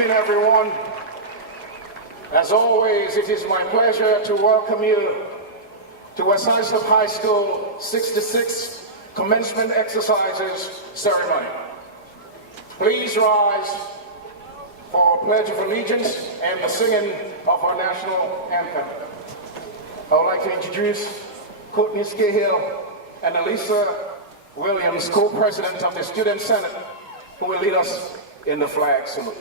evening, everyone. As always, it is my pleasure to welcome you to West Islip High School 66 Commencement Exercises Ceremony. Please rise for a Pledge of Allegiance and the singing of our national anthem. I would like to introduce Courtney Scahill and Elisa Williams, co-president of the Student Senate, who will lead us in the flag salute.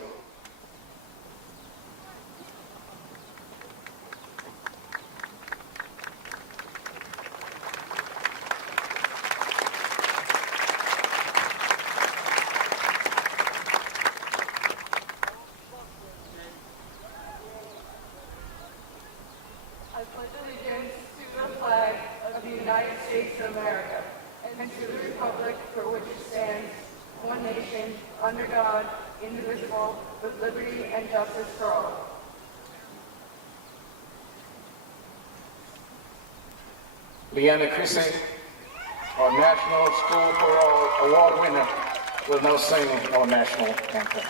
I pledge allegiance to the flag of the United States of America and to the republic for which it stands, one nation, under God, indivisible, with liberty and justice for all. Leanna Chrissy, our National School Choral Award winner, will now sing our national anthem.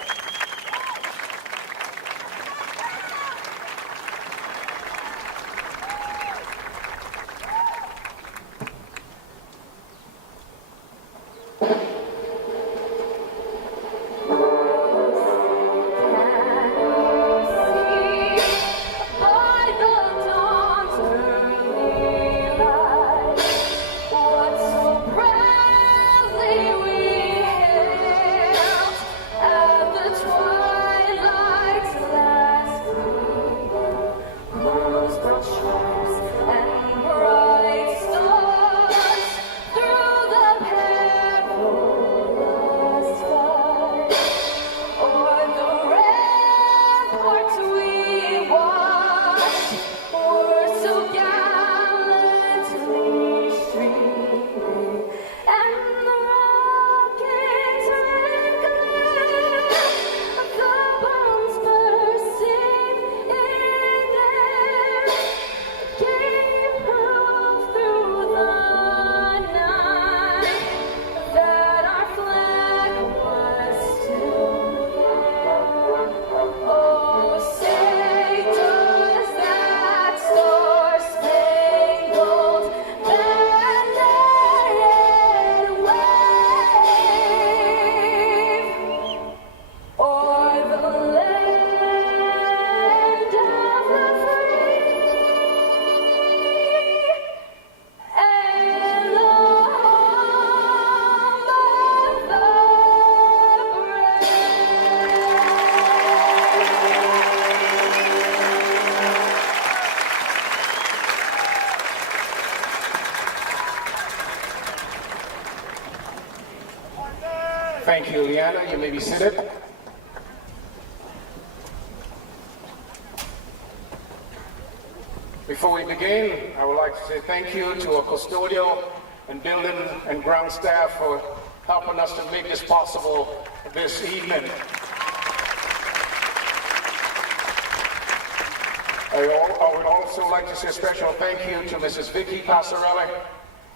Thank you, Leanna. You may be seated. Before we begin, I would like to say thank you to our custodial and building and ground staff for helping us to make this possible this evening. I would also like to say a special thank you to Mrs. Vicky Passarelli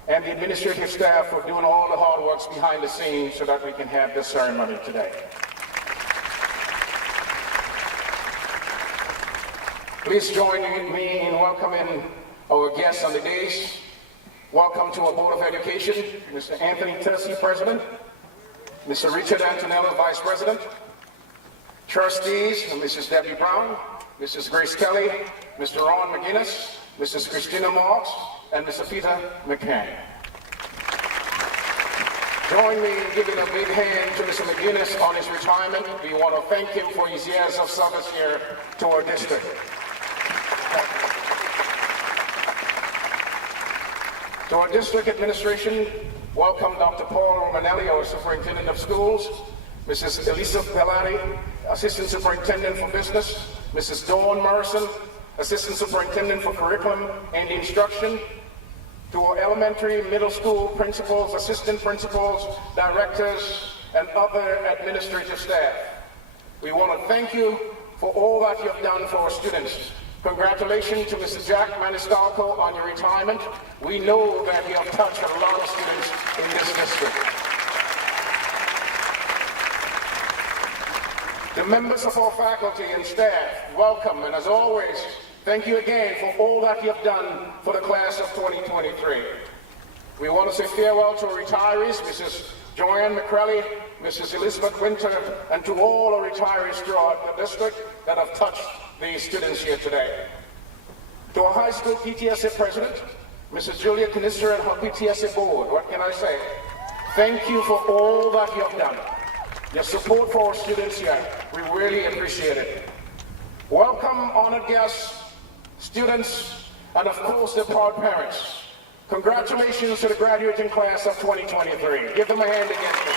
and the administrative staff for doing all the hard works behind the scenes so that we can have this ceremony today. Please join me in welcoming our guests on the dais. Welcome to our Board of Education, Mr. Anthony Tursey, President, Mr. Richard Antonello, Vice President, Trustees, Mrs. Debbie Brown, Mrs. Grace Kelly, Mr. Ron McGinnis, Mrs. Christina Marks, and Mr. Peter McCann. Join me in giving a big hand to Mr. McGinnis on his retirement. We want to thank him for his years of service here to our district. To our district administration, welcome Dr. Paul Romanelli, our Superintendent of Schools, Mrs. Elisa Pelati, Assistant Superintendent for Business, Mrs. Dawn Morrison, Assistant Superintendent for Curriculum and Instruction, to our elementary, middle school principals, assistant principals, directors, and other administrative staff. We want to thank you for all that you have done for our students. Congratulations to Mr. Jack Manistalco on your retirement. We know that you have touched a lot of students in this district. The members of our faculty and staff, welcome, and as always, thank you again for all that you have done for the class of 2023. We want to say farewell to our retirees, Mrs. Joanne McCrelly, Mrs. Elizabeth Winter, and to all our retirees throughout the district that have touched the students here today. To our high school PTSA president, Mrs. Julia Knister and her PTSA board, what can I say? Thank you for all that you have done. Your support for our students here, we really appreciate it. Welcome, honored guests, students, and of course their proud parents. Congratulations to the graduating class of 2023. Give them a hand again, please.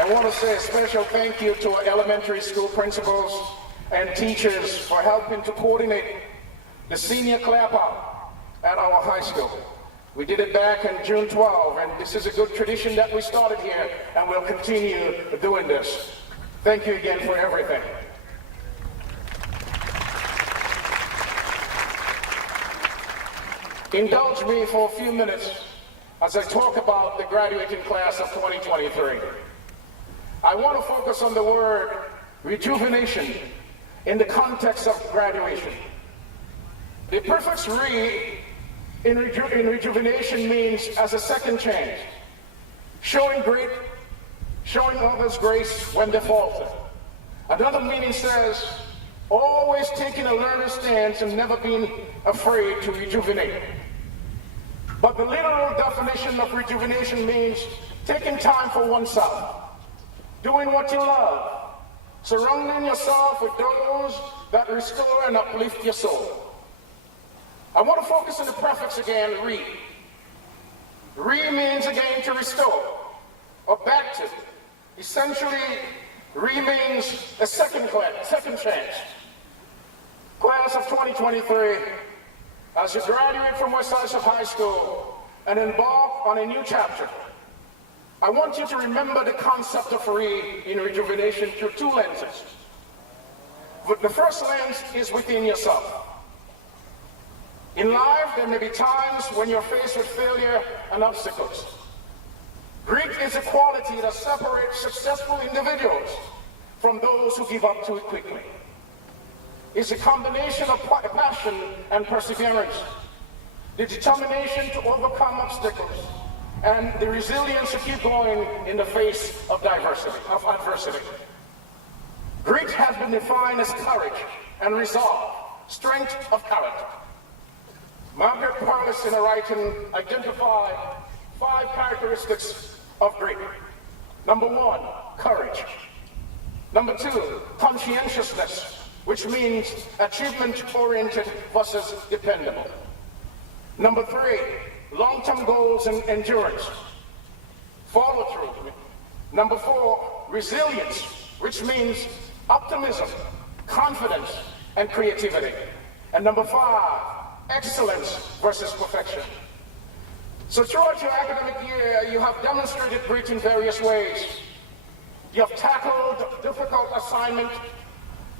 I want to say a special thank you to our elementary school principals and teachers for helping to coordinate the senior clap out at our high school. We did it back in June 12, and this is a good tradition that we started here, and we'll continue doing this. Thank you again for everything. Indulge me for a few minutes as I talk about the graduating class of 2023. I want to focus on the word rejuvenation in the context of graduation. The prefix re in rejuvenation means as a second chance, showing others grace when they falter. Another meaning says, always taking a learner's stance and never being afraid to rejuvenate. But the literal definition of rejuvenation means taking time for oneself, doing what you love, surrounding yourself with those that restore and uplift your soul. I want to focus on the prefix again, re. Re means again to restore, or back to. Essentially, re means a second chance. Class of 2023, as you graduate from West Alsip High School and embark on a new chapter, I want you to remember the concept of re in rejuvenation through two lenses. But the first lens is within yourself. In life, there may be times when you're faced with failure and obstacles. Grit is a quality that separates successful individuals from those who give up too quickly. It's a combination of passion and perseverance, the determination to overcome obstacles, and the resilience to keep going in the face of adversity. Grit has been defined as courage and resolve, strength of character. Margaret Parlis in her writing identified 5 characteristics of grit. Number 1, courage. Number 2, conscientiousness, which means achievement-oriented versus dependable. Number 3, long-term goals and endurance, follow-through. Number 4, resilience, which means optimism, confidence, and creativity. And number 5, excellence versus perfection. So throughout your academic year, you have demonstrated grit in various ways. You have tackled difficult assignment,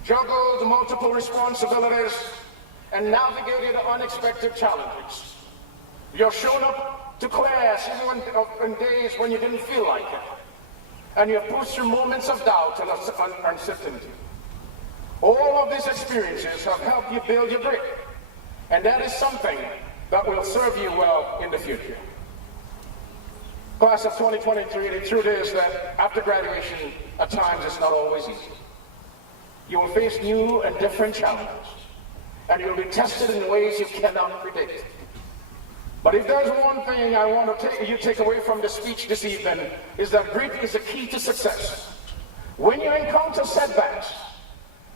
juggled multiple responsibilities, and navigated unexpected challenges. You have shown up to class even in days when you didn't feel like it. And you have pushed through moments of doubt and uncertainty. All of these experiences have helped you build your grit. And that is something that will serve you well in the future. Class of 2023, the truth is that after graduation, at times it's not always easy. You will face new and different challenges, and you'll be tested in ways you cannot predict. But if there's one thing I want to take away from the speech this evening, is that grit is the key to success. When you encounter setbacks,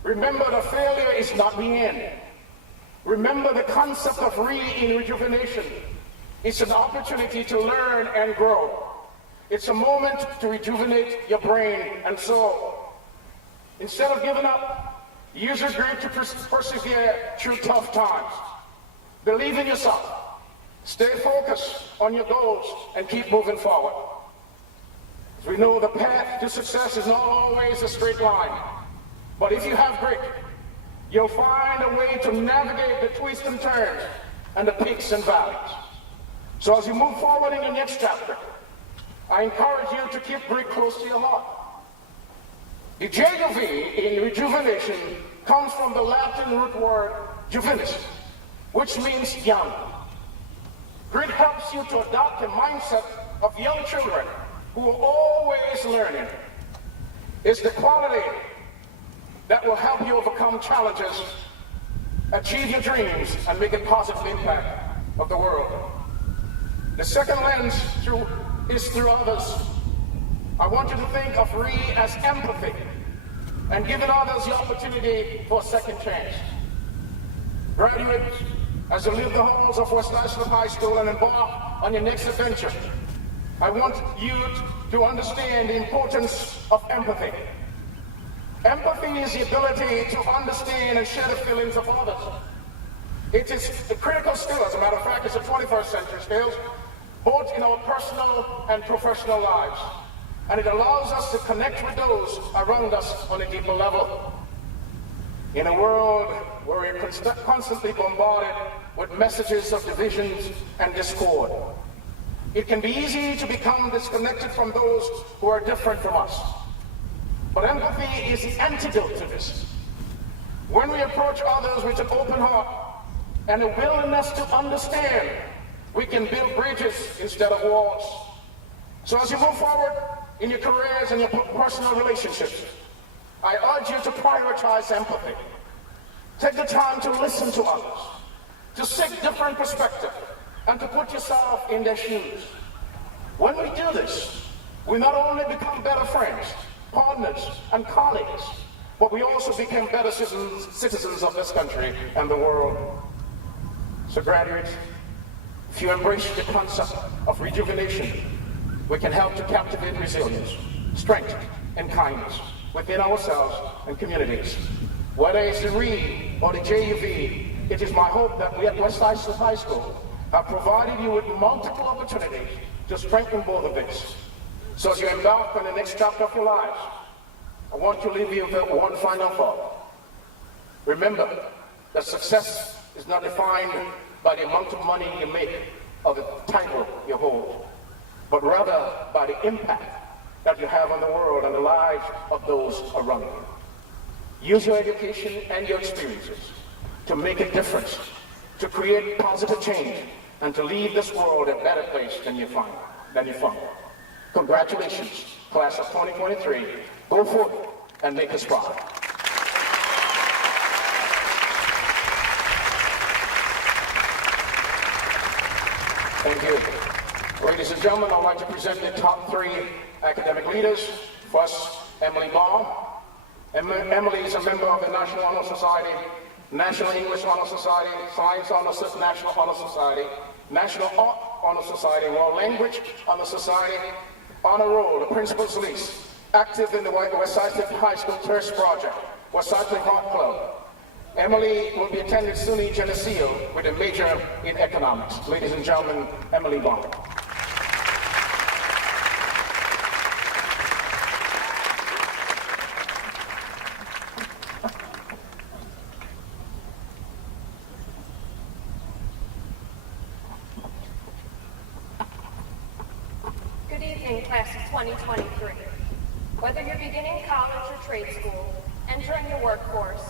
remember that failure is not the end. Remember the concept of in rejuvenation. It's an opportunity to learn and grow. It's a moment to rejuvenate your brain and soul. Instead of giving up, use your grit to persevere through tough times. Believe in yourself. Stay focused on your goals and keep moving forward. As we know, the path to success is not always a straight line. But if you have grit, you'll find a way to navigate the twists and turns and the peaks and valleys. So as you move forward in your next chapter, I encourage you to keep Greek close to your heart. The JUV in rejuvenation comes from the Latin root word juvenis, which means young. Greek helps you to adopt a mindset of young children who are always learning. It's the quality that will help you overcome challenges, achieve your dreams, and make a positive impact of the world. The second lens is through others. I want you to think of RE as empathy and giving others the opportunity for a second chance. Graduates, as you leave the halls of West Islip High School and embark on your next adventure, I want you to understand the importance of empathy. Empathy is the ability to understand and share the feelings of others. It is a critical skill, as a matter of fact, it's a 21st century skill, both in our personal and professional lives. And it allows us to connect with those around us on a deeper level. In a world where we're constantly bombarded with messages of divisions and discord, it can be easy to become disconnected from those who are different from us. But empathy is the antidote to this. When we approach others with an open heart and a willingness to understand, we can build bridges instead of walls. So as you move forward in your careers and your personal relationships, I urge you to prioritize empathy. Take the time to listen to others, to seek different perspectives, and to put yourself in their shoes. When we do this, we not only become better friends, partners, and colleagues, but we also become better citizens of this country and the world. So graduates, if you embrace the concept of rejuvenation, we can help to captivate resilience, strength, and kindness within ourselves and communities. Whether it's the RE or the JUV, it is my hope that we at West Islip High School have provided you with multiple opportunities to strengthen both of these. So as you embark on the next chapter of your lives, I want to leave you with one final thought. Remember that success is not defined by the amount of money you make or the title you hold, but rather by the impact that you have on the world and the lives of those around you. Use your education and your experiences to make a difference, to create positive change, and to leave this world a better place than you found it. Congratulations, class of 2023. Go forth and make us proud. Thank you. Ladies and gentlemen, I'd like to present the top 3 academic leaders. First, Emily Baum. Emily is a member of the National Honor Society, National English Honor Society, Science Honor Society, National Honor Society, National Art Honor Society, World Language Honor Society, Honor Roll, the Principal's Lease, active in the West Islip High School Thirst Project, West Islip Art Club. Emily will be attending SUNY Geneseo with a major in economics. Ladies and gentlemen, Emily Baum. Good evening, class of 2023. Whether you're beginning college or trade school, entering the workforce,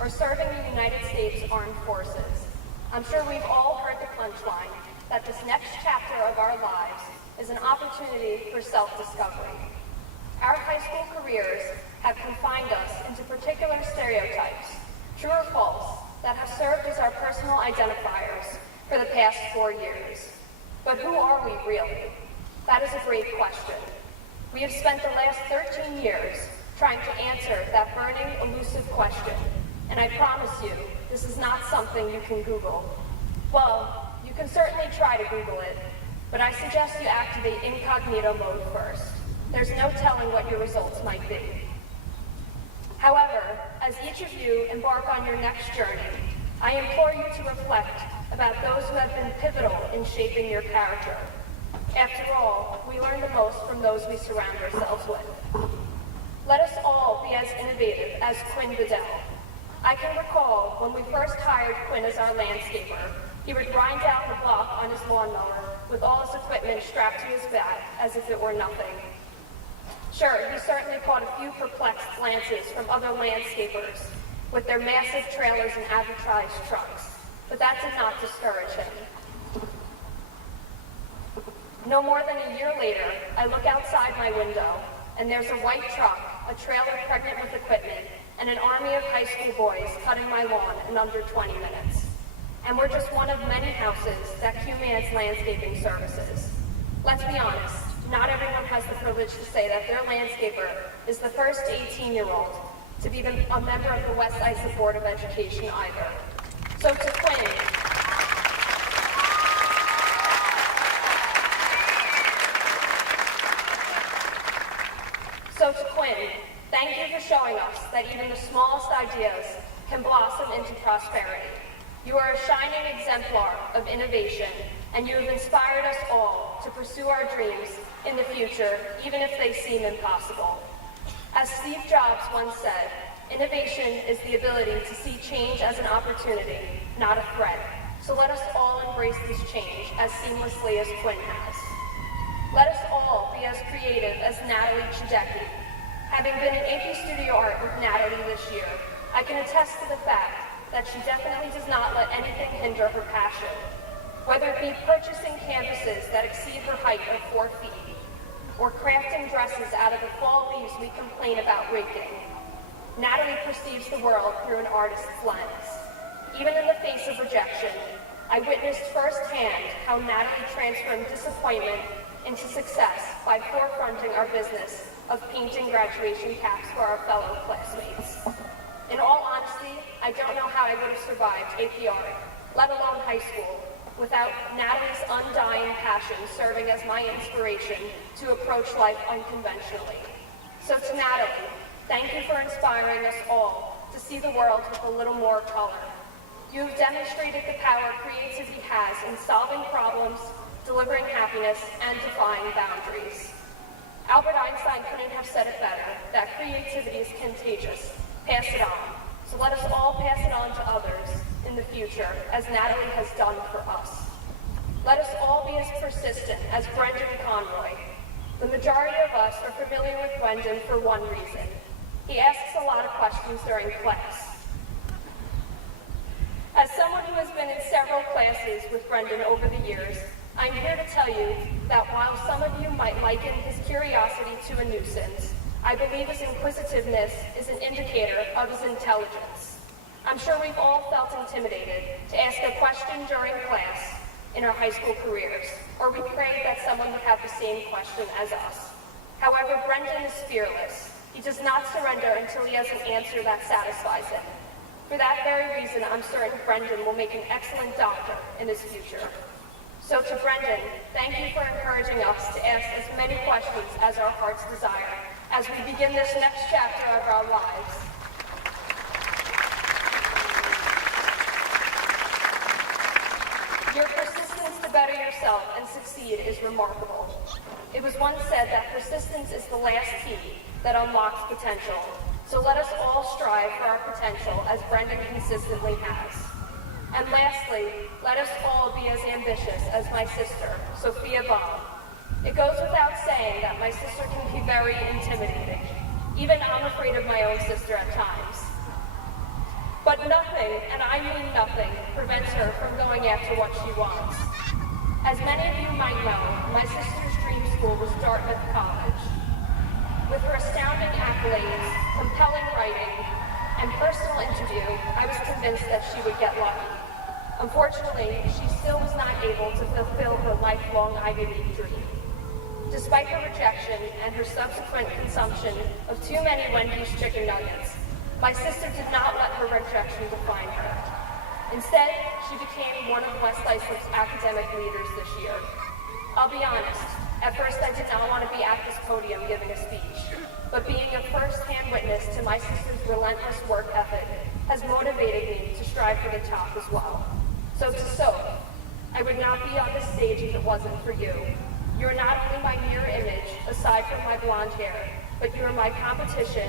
or serving the United States Armed Forces, I'm sure we've all heard the punchline that this next chapter of our lives is an opportunity for self-discovery. Our high school careers have confined us into particular stereotypes, true or false, that have served as our personal identifiers for the past 4 years. But who are we really? That is a great question. We have spent the last 13 years trying to answer that burning, elusive question. And I promise you, this is not something you can Google. Well, you can certainly try to Google it, but I suggest you activate incognito mode first. There's no telling what your results might be. However, as each of you embark on your next journey, I implore you to reflect about those who have been pivotal in shaping your character. After all, we learn the most from those we surround ourselves with. Let us all be as innovative as Quinn Goodell. I can recall when we first hired Quinn as our landscaper, he would grind down the block on his lawnmower with all his equipment strapped to his back as if it were nothing. Sure, he certainly caught a few perplexed glances from other landscapers with their massive trailers and advertised trucks, but that did not discourage him. No more than a year later, I look outside my window, and there's a white truck, a trailer pregnant with equipment, and an army of high school boys cutting my lawn in under 20 minutes. And we're just one of many houses that QMan's landscaping services. Let's be honest, not everyone has the privilege to say that their landscaper is the first 18-year-old to be a member of the West Islip Board of Education either. So to Quinn, thank you for showing us that even the smallest ideas can blossom into prosperity. You are a shining exemplar of innovation, and you have inspired us all to pursue our dreams in the future, even if they seem impossible. As Steve Jobs once said, innovation is the ability to see change as an opportunity, not a threat. So let us all embrace this change as seamlessly as Quinn has. Let us all be as creative as Natalie Chudecki. Having been in AP Studio Art with Natalie this year, I can attest to the fact that she definitely does not let anything hinder her passion. Whether it be purchasing canvases that exceed her height of 4 feet, or crafting dresses out of the fall leaves we complain about raking, Natalie perceives the world through an artist's lens. Even in the face of rejection, I witnessed firsthand how Natalie transformed disappointment into success by forefronting our business of painting graduation caps for our fellow classmates. In all honesty, I don't know how I would have survived AP Art, let alone high school, without Natalie's undying passion serving as my inspiration to approach life unconventionally. So to Natalie, thank you for inspiring us all to see the world with a little more color. You have demonstrated the power creativity has in solving problems, delivering happiness, and defying boundaries. Albert Einstein couldn't have said it better, that creativity is contagious. Pass it on. So let us all pass it on to others in the future, as Natalie has done for us. Let us all be as persistent as Brendan Conroy. The majority of us are familiar with Brendan for one reason. He asks a lot of questions during class. As someone who has been in several classes with Brendan over the years, I'm here to tell you that while some of you might liken his curiosity to a nuisance, I believe his inquisitiveness is an indicator of his intelligence. I'm sure we've all felt intimidated to ask a question during class in our high school careers, or we prayed that someone would have the same question as us. However, Brendan is fearless. He does not surrender until he has an answer that satisfies him. For that very reason, I'm certain Brendan will make an excellent doctor in his future. So to Brendan, thank you for encouraging us to ask as many questions as our hearts desire as we begin this next chapter of our lives. Your persistence to better yourself and succeed is remarkable. It was once said that persistence is the last key that unlocks potential. So let us all strive for our potential as Brendan consistently has. And lastly, let us all be as ambitious as my sister, Sophia Baum. It goes without saying that my sister can be very intimidating. Even I'm afraid of my own sister at times. But nothing, and I mean nothing, prevents her from going after what she wants. As many of you might know, my sister's dream school was Dartmouth College. With her astounding accolades, compelling writing, and personal interview, I was convinced that she would get lucky. Unfortunately, she still was not able to fulfill her lifelong Ivy League dream. Despite her rejection and her subsequent consumption of too many Wendy's chicken nuggets, my sister did not let her rejection define her. Instead, she became one of West Islip's academic leaders this year. I'll be honest, at first I did not want to be at this podium giving a speech, but being a first-hand witness to my sister's relentless work ethic has motivated me to strive for the top as well. So to Soph, I would not be on this stage if it wasn't for you. You are not only my mirror image, aside from my blonde hair, but you are my competition,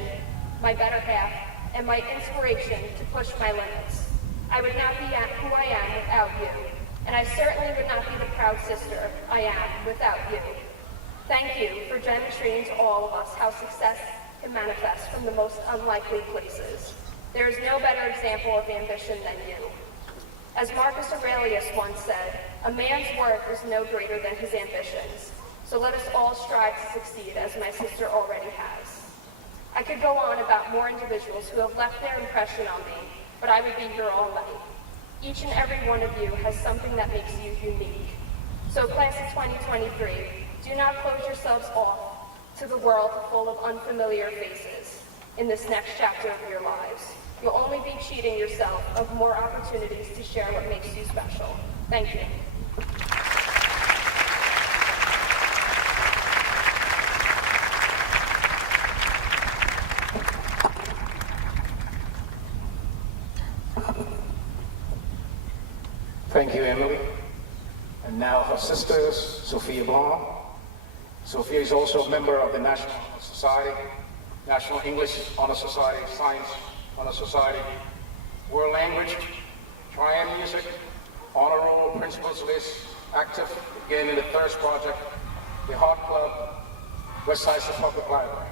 my better half, and my inspiration to push my limits. I would not be who I am without you. and I certainly would not be the proud sister I am without you. Thank you for demonstrating to all of us how success can manifest from the most unlikely places. There is no better example of ambition than you. As Marcus Aurelius once said, a man's worth is no greater than his ambitions. So let us all strive to succeed as my sister already has. I could go on about more individuals who have left their impression on me, but I would be here all night. Each and every one of you has something that makes you unique. So class of 2023, do not close yourselves off to the world full of unfamiliar faces in this next chapter of your lives. You'll only be cheating yourself of more opportunities to share what makes you special. Thank you. Thank you, Emily. And now her sisters, Sophia Blanc. Sophia is also a member of the National Honor Society, National English Honor Society, Science Honor Society, World Language, Triad Music, Honor Roll, Principals List, active again in the Thirst Project, the Heart Club, West Side Public Library.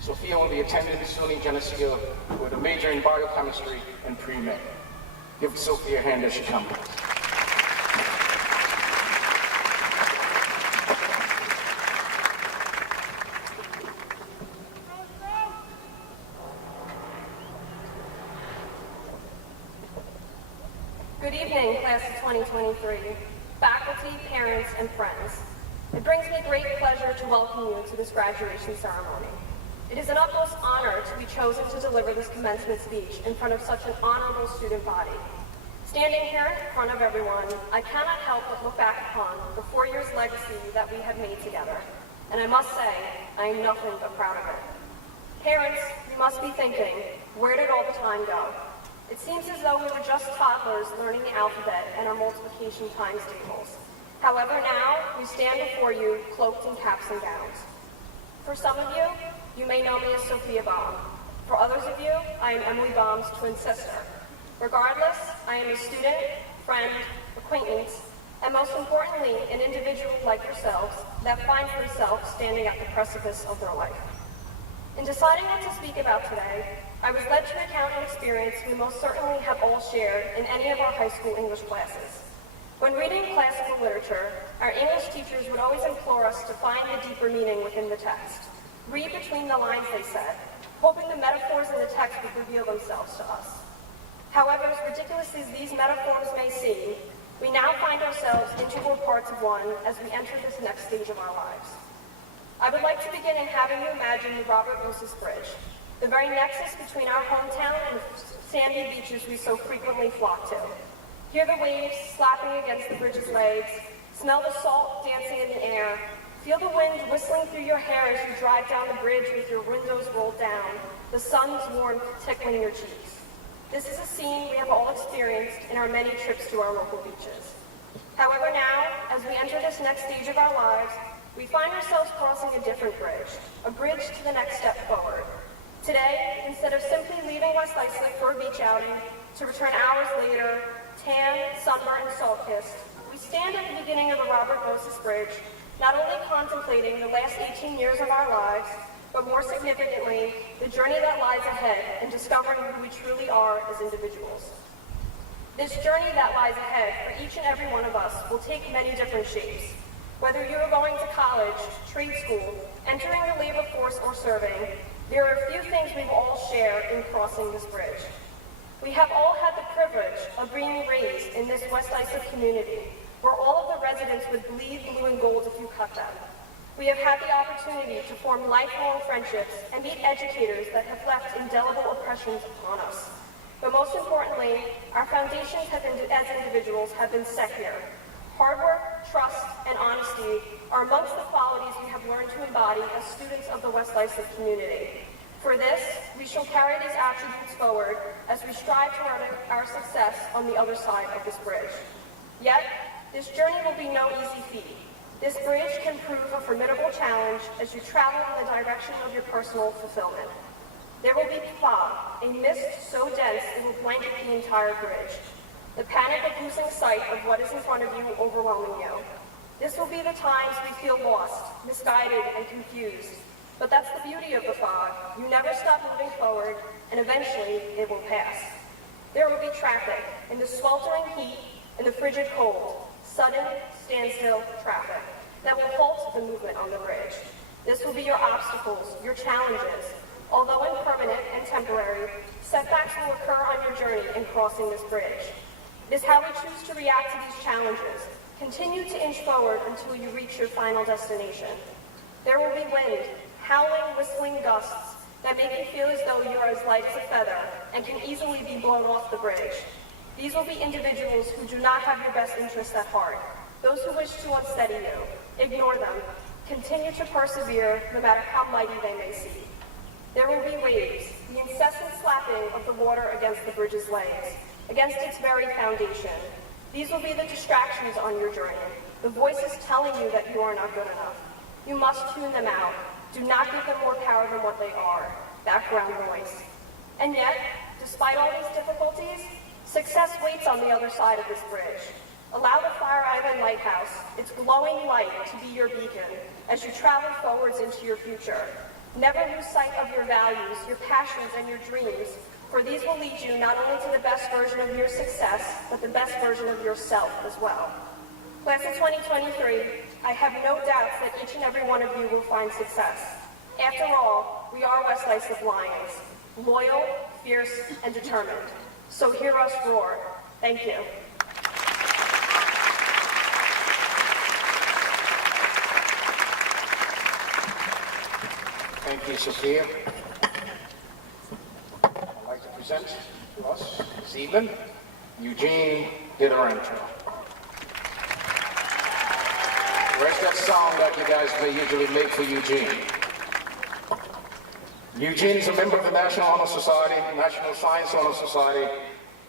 Sophia will be attending SUNY Geneseo with a major in biochemistry and pre-med. Give Sophia a hand as she comes. Good evening, class of 2023, faculty, parents, and friends. It brings me great pleasure to welcome you to this graduation ceremony. It is an utmost honor to be chosen to deliver this commencement speech in front of such an honorable student body. Standing here in front of everyone, I cannot help but look back upon the 4 years legacy that we have made together. And I must say, I am nothing but proud of it. Parents, you must be thinking, where did all the time go? It seems as though we were just toddlers learning the alphabet and our multiplication times tables. However, now we stand before you cloaked in caps and gowns. For some of you, you may know me as Sophia Baum. For others of you, I am Emily Baum's twin sister. Regardless, I am a student, friend, acquaintance, and most importantly, an individual like yourselves that finds themselves standing at the precipice of their life. In deciding what to speak about today, I was led to recount an experience we most certainly have all shared in any of our high school English classes. When reading classical literature, our English teachers would always implore us to find the deeper meaning within the text. Read between the lines, they said, hoping the metaphors in the text would reveal themselves to us. However, as ridiculous as these metaphors may seem, we now find ourselves integral parts of one as we enter this next stage of our lives. I would like to begin in having you imagine the Robert Moses Bridge, the very nexus between our hometown and the sandy beaches we so frequently flock to. Hear the waves slapping against the bridge's legs, smell the salt dancing in the air, feel the wind whistling through your hair as you drive down the bridge with your windows rolled down, the sun's warmth tickling your cheeks. This is a scene we have all experienced in our many trips to our local beaches. However, now, as we enter this next stage of our lives, we find ourselves crossing a different bridge, a bridge to the next step forward. Today, instead of simply leaving West Islip for a beach outing, to return hours later, tan, sunburned, and salt-kissed, we stand at the beginning of the Robert Moses Bridge, not only contemplating the last 18 years of our lives, but more significantly, the journey that lies ahead in discovering who we truly are as individuals. This journey that lies ahead for each and every one of us will take many different shapes. Whether you are going to college, trade school, entering the labor force, or serving, there are a few things we will all share in crossing this bridge. We have all had the privilege of being raised in this West Islip community, where all of the residents would bleed blue and gold if you cut them. We have had the opportunity to form lifelong friendships and meet educators that have left indelible impressions upon us. But most importantly, our foundations as individuals have been set here. Hard work, trust, and honesty are amongst the qualities we have learned to embody as students of the West Islip community. For this, we shall carry these attributes forward as we strive toward our success on the other side of this bridge. Yet, this journey will be no easy feat. This bridge can prove a formidable challenge as you travel in the direction of your personal fulfillment. There will be fog, a mist so dense it will blanket the entire bridge. the panic of losing sight of what is in front of you overwhelming you. This will be the times we feel lost, misguided, and confused. But that's the beauty of the fog. You never stop moving forward, and eventually it will pass. There will be traffic in the sweltering heat and the frigid cold, sudden standstill traffic that will halt the movement on the bridge. This will be your obstacles, your challenges. Although impermanent and temporary, setbacks will occur on your journey in crossing this bridge. It is how we choose to react to these challenges. Continue to inch forward until you reach your final destination. There will be wind, howling, whistling gusts that make you feel as though you are as light as a feather and can easily be blown off the bridge. These will be individuals who do not have your best interests at heart, those who wish to unsteady you. Ignore them. Continue to persevere no matter how mighty they may seem. There will be waves, the incessant slapping of the water against the bridge's legs, against its very foundation. These will be the distractions on your journey, the voices telling you that you are not good enough. You must tune them out. Do not give them more power than what they are, background noise. And yet, despite all these difficulties, success waits on the other side of this bridge. Allow the Fire Island Lighthouse, its glowing light, to be your beacon as you travel forwards into your future. Never lose sight of your values, your passions, and your dreams, for these will lead you not only to the best version of your success, but the best version of yourself as well. Class of 2023, I have no doubts that each and every one of you will find success. After all, we are West Islip Lions, loyal, fierce, and determined. So hear us roar. Thank you. Thank you, Sophia. I'd like to present to us this evening Eugene DiDoranto. Where's that sound that you guys may usually make for Eugene? Eugene's a member of the National Honor Society, National Science Honor Society,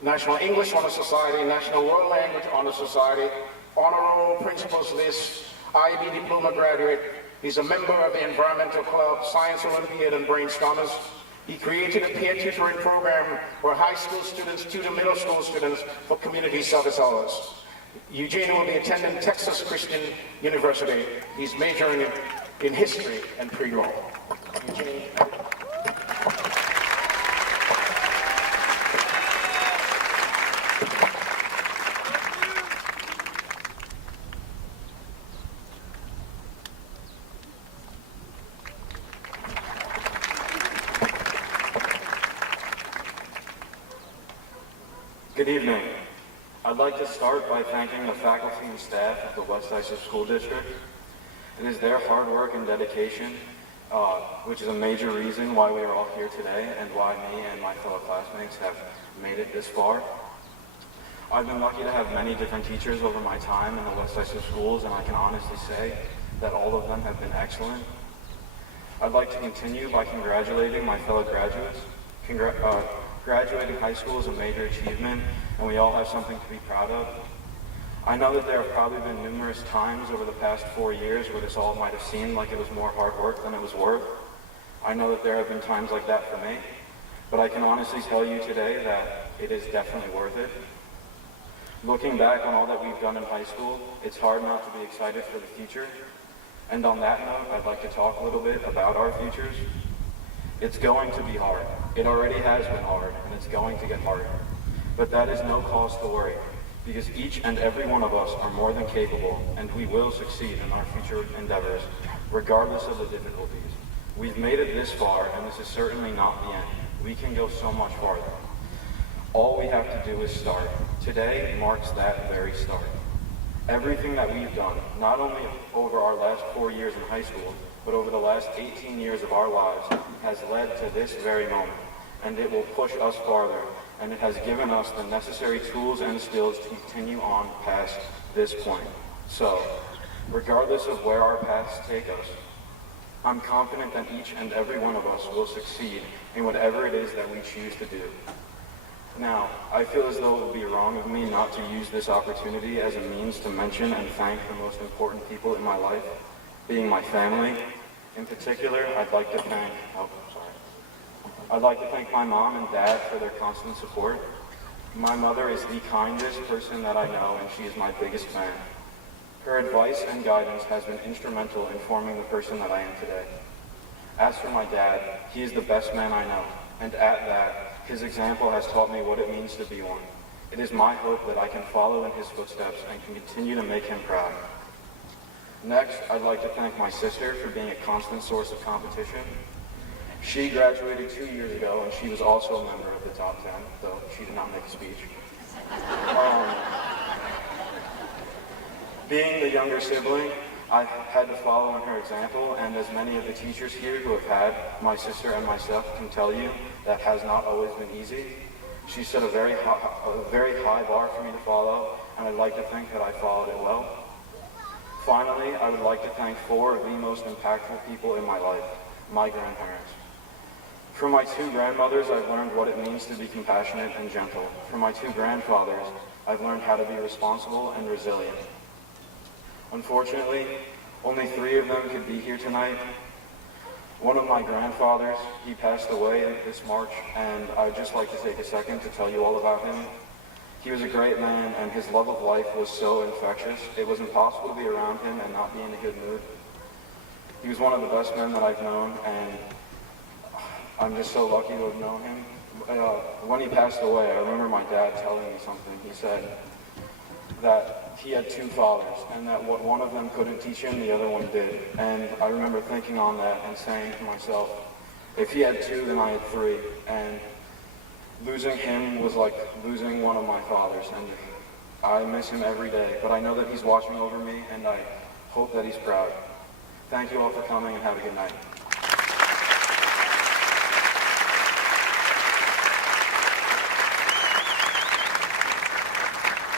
National English Honor Society, National World Language Honor Society, Honor Roll, Principals List, IB Diploma graduate. He's a member of the Environmental Club, Science Olympiad, and Brainstormers. He created a peer tutoring program where high school students tutor middle school students for community service hours. Eugene will be attending Texas Christian University. He's majoring in history and pre-law. Eugene. Good evening. I'd like to start by thanking the faculty and staff of the West Islip School District. It is their hard work and dedication, which is a major reason why we are all here today and why me and my fellow classmates have made it this far. I've been lucky to have many different teachers over my time in the West Islip schools, and I can honestly say that all of them have been excellent. I'd like to continue by congratulating my fellow graduates. Graduating high school is a major achievement, and we all have something to be proud of. I know that there have probably been numerous times over the past 4 years where this all might have seemed like it was more hard work than it was worth. I know that there have been times like that for me, but I can honestly tell you today that it is definitely worth it. Looking back on all that we've done in high school, it's hard not to be excited for the future. And on that note, I'd like to talk a little bit about our futures. It's going to be hard. It already has been hard, and it's going to get harder. But that is no cause to worry, because each and every one of us are more than capable, and we will succeed in our future endeavors, regardless of the difficulties. We've made it this far, and this is certainly not the end. We can go so much farther. All we have to do is start. Today marks that very start. Everything that we've done, not only over our last 4 years in high school, but over the last 18 years of our lives, has led to this very moment, and it will push us farther, and it has given us the necessary tools and skills to continue on past this point. So, regardless of where our paths take us, I'm confident that each and every one of us will succeed in whatever it is that we choose to do. Now, I feel as though it would be wrong of me not to use this opportunity as a means to mention and thank the most important people in my life, being my family. In particular, I'd like to thank my mom and dad for their constant support. My mother is the kindest person that I know, and she is my biggest fan. Her advice and guidance has been instrumental in forming the person that I am today. As for my dad, he is the best man I know, and at that, his example has taught me what it means to be one. It is my hope that I can follow in his footsteps and can continue to make him proud. Next, I'd like to thank my sister for being a constant source of competition. She graduated 2 years ago, and she was also a member of the top 10, though she did not make a speech. Being the younger sibling, I had to follow in her example, and as many of the teachers here who have had my sister and myself can tell you, that has not always been easy. She set a very high bar for me to follow, and I'd like to think that I followed it well. Finally, I would like to thank 4 of the most impactful people in my life, my grandparents. From my 2 grandmothers, I've learned what it means to be compassionate and gentle. From my 2 grandfathers, I've learned how to be responsible and resilient. Unfortunately, only 3 of them could be here tonight. One of my grandfathers, he passed away this March, and I'd just like to take a second to tell you all about him. He was a great man, and his love of life was so infectious, it was impossible to be around him and not be in a good mood. He was one of the best men that I've known, and I'm just so lucky to have known him. When he passed away, I remember my dad telling me something. He said that he had 2 fathers, and that what one of them couldn't teach him, the other one did. And I remember thinking on that and saying to myself, if he had 2, then I had 3. And losing him was like losing one of my fathers, and I miss him every day, but I know that he's watching over me, and I hope that he's proud. Thank you all for coming, and have a good night.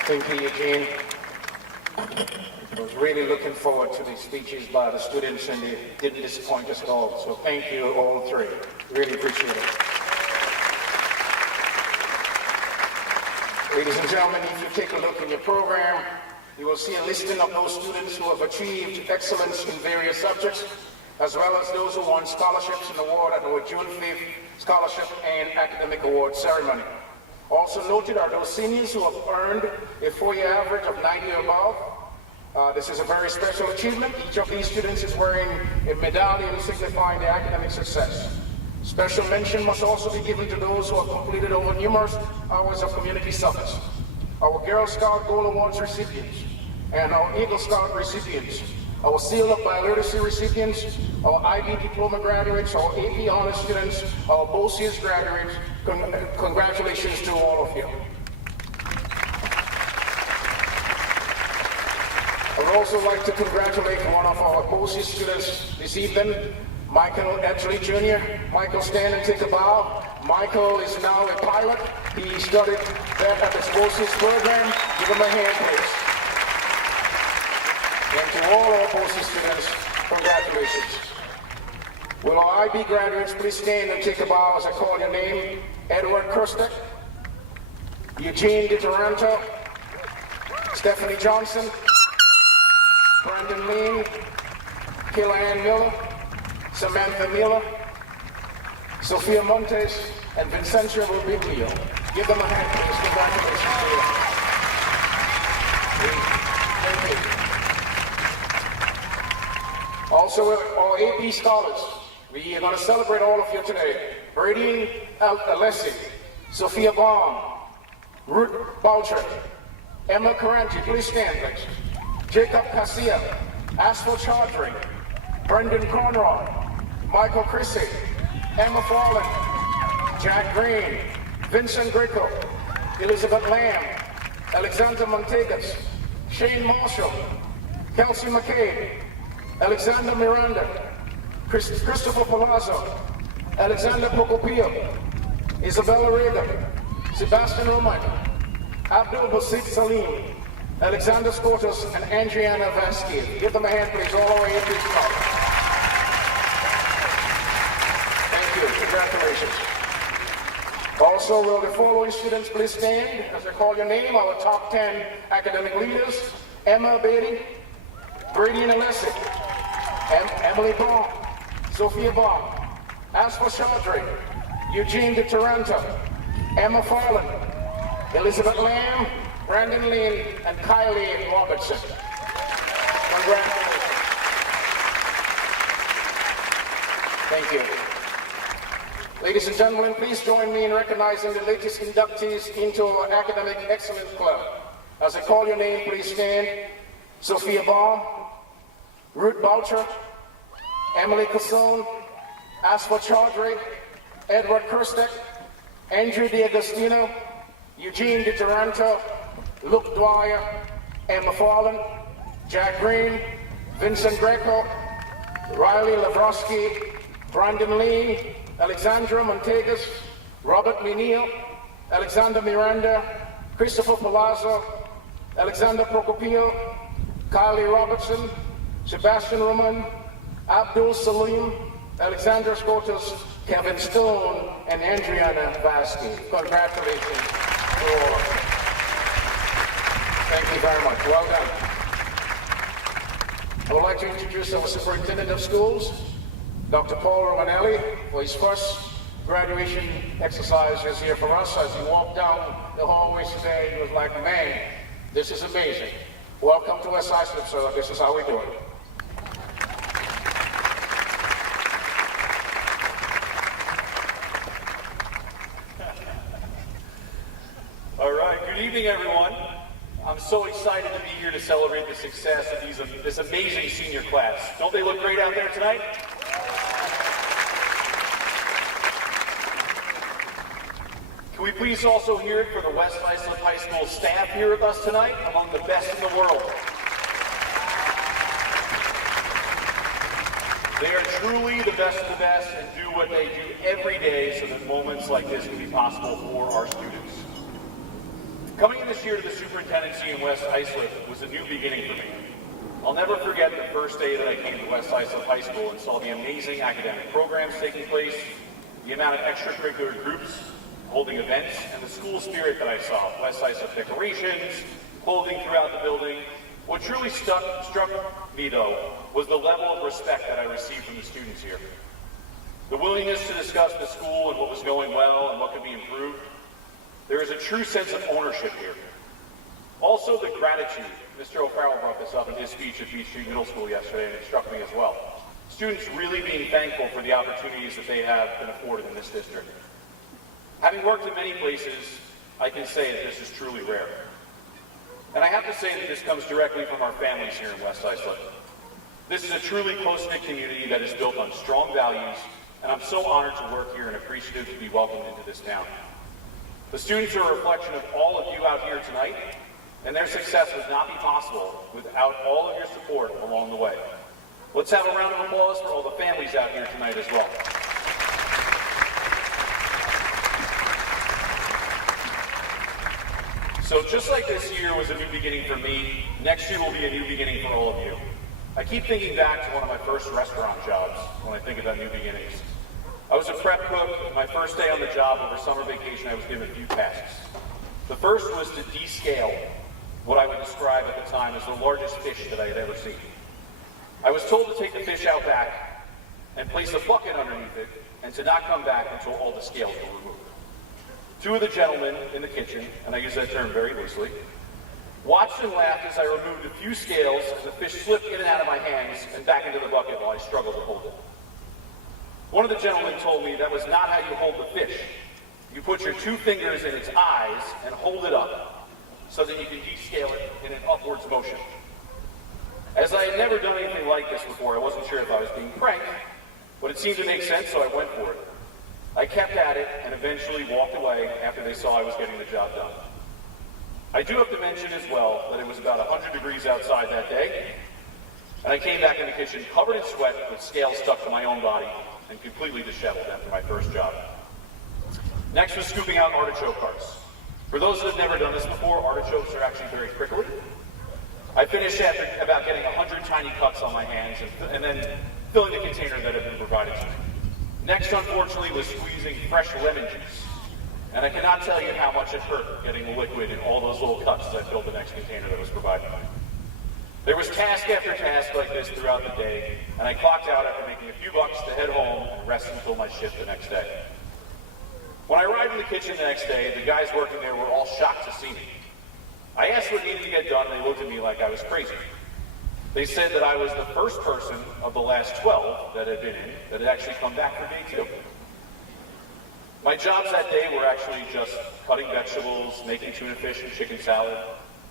Thank you, Eugene. I was really looking forward to these speeches by the students, and they didn't disappoint us at all. So thank you, all 3. Really appreciate it. Ladies and gentlemen, if you take a look in your program, you will see a listing of those students who have achieved excellence in various subjects, as well as those who won scholarships and award at our June 5th Scholarship and Academic Award ceremony. Also noted are those seniors who have earned a 4-year average of 90 or above. This is a very special achievement. Each of these students is wearing a medallion signifying their academic success. Special mention must also be given to those who have completed over numerous hours of community service. Our Girl Scout Gold Awards recipients and our Eagle Scout recipients, our Seal of Biliteracy recipients, our IB Diploma graduates, our AP Honors students, our BOCES graduates. Congratulations to all of you. I would also like to congratulate one of our BOCES students this evening, Michael Edgley Jr. Michael, stand and take a bow. Michael is now a pilot. He studied that at the BOCES program. Give him a hand, please. And to all our BOCES students, congratulations. Will our IB graduates please stand and take a bow as I call your name? Edward Krustek, Eugene DiToronto, Stephanie Johnson, Brandon Lean, Killian Miller, Samantha Miller, Sophia Montes, and Vincentia Rubio. Give them a hand, please. Congratulations to you. Also, our AP scholars. We are going to celebrate all of you today. Brady Alessi, Sophia Baum, Ruth Boucher, Emma Caranti, please stand, please. Jacob Casilla, Asfal Chaudhry, Brendan Conroy, Michael Chrissy, Emma Fallen, Jack Green, Vincent Greco, Elizabeth Lamb, Alexander Montegas, Shane Marshall, Kelsey McCabe, Alexander Miranda, Christopher Palazzo, Alexander Procopio, Isabella Rega, Sebastian Roman, Abdul Basit Salim, Alexander Scotus, and Andriana Vasquez. Give them a hand, please, all our AP scholars. Thank you. Congratulations. Also, will the following students please stand as I call your name? Our top 10 academic leaders: Emma Beatty, Brady Alessi, Emily Baum, Sophia Baum, Asfa Chaudhry, Eugene DiToronto, Emma Farland, Elizabeth Lamb, Brandon Lynn, and Kylie Robertson. Congratulations. Thank you. Ladies and gentlemen, please join me in recognizing the latest inductees into our Academic Excellence Club. As I call your name, please stand. Sophia Baum, Ruth Boucher, Emily Casson, Asfa Chaudhry, Edward Kirstek, Andrew D'Agostino, Eugene Di Taranto, Luke Dwyer, Emma Fallen, Jack Green, Vincent Greco, Riley Lavrosky, Brandon Lee, Alexandra Montegas, Robert Minil, Alexander Miranda, Christopher Palazzo, Alexander Procopio, Kylie Robertson, Sebastian Roman, Abdul Salim, Alexander Scotus, Kevin Stone, and Andriana Vasky. Congratulations. Thank you very much. Well done. I would like to introduce our Superintendent of Schools, Dr. Paul Romanelli, for his first graduation exercises here for us. As he walked down the hallways today, he was like, man, this is amazing. Welcome to West Islip, sir. This is how we do it. All right, good evening, everyone. I'm so excited to be here to celebrate the success of this amazing senior class. Don't they look great out there tonight? Can we please also hear it for the West Islip High School staff here with us tonight, among the best in the world. They are truly the best of the best and do what they do every day so that moments like this can be possible for our students. Coming in this year to the superintendency in West Islip was a new beginning for me. I'll never forget the first day that I came to West Islip High School and saw the amazing academic programs taking place, the amount of extracurricular groups holding events, and the school spirit that I saw. West Islip decorations, clothing throughout the building. What truly struck me, though, was the level of respect that I received from the students here. The willingness to discuss the school and what was going well and what could be improved. There is a true sense of ownership here. Also, the gratitude. Mr. O'Farrell brought this up in his speech at Beach Street Middle School yesterday, and it struck me as well. Students really being thankful for the opportunities that they have been afforded in this district. Having worked in many places, I can say that this is truly rare. And I have to say that this comes directly from our families here in West Islip. This is a truly close-knit community that is built on strong values, and I'm so honored to work here and appreciative to be welcomed into this town. The students are a reflection of all of you out here tonight, and their success would not be possible without all of your support along the way. Let's have a round of applause for all the families out here tonight as well. So just like this year was a new beginning for me, next year will be a new beginning for all of you. I keep thinking back to one of my first restaurant jobs when I think about new beginnings. I was a prep cook. My first day on the job over summer vacation, I was given a few tasks. The first was to descale what I would describe at the time as the largest fish that I had ever seen. I was told to take the fish out back and place a bucket underneath it and to not come back until all the scales were removed. Two of the gentlemen in the kitchen, and I use that term very loosely, watched and laughed as I removed a few scales and the fish slipped in and out of my hands and back into the bucket while I struggled to hold it. One of the gentlemen told me that was not how you hold the fish. You put your two fingers in its eyes and hold it up so that you can descale it in an upwards motion. As I had never done anything like this before, I wasn't sure if I was being pranked, but it seemed to make sense, so I went for it. I kept at it and eventually walked away after they saw I was getting the job done. I do have to mention as well that it was about 100 degrees outside that day, and I came back in the kitchen covered in sweat with scales stuck to my own body and completely disheveled after my first job. Next was scooping out artichoke hearts. For those that have never done this before, artichokes are actually very prickly. I finished after about getting 100 tiny cuts on my hands and then filling the container that had been provided to me. Next, unfortunately, was squeezing fresh lemon juice. And I cannot tell you how much it hurt getting the liquid in all those little cuts as I filled the next container that was provided to me. There was task after task like this throughout the day, and I clocked out after making a few bucks to head home and rest until my shift the next day. When I arrived in the kitchen the next day, the guys working there were all shocked to see me. I asked what needed to get done, and they looked at me like I was crazy. They said that I was the first person of the last 12 that had been in that had actually come back for day 2. My jobs that day were actually just cutting vegetables, making tuna fish and chicken salad,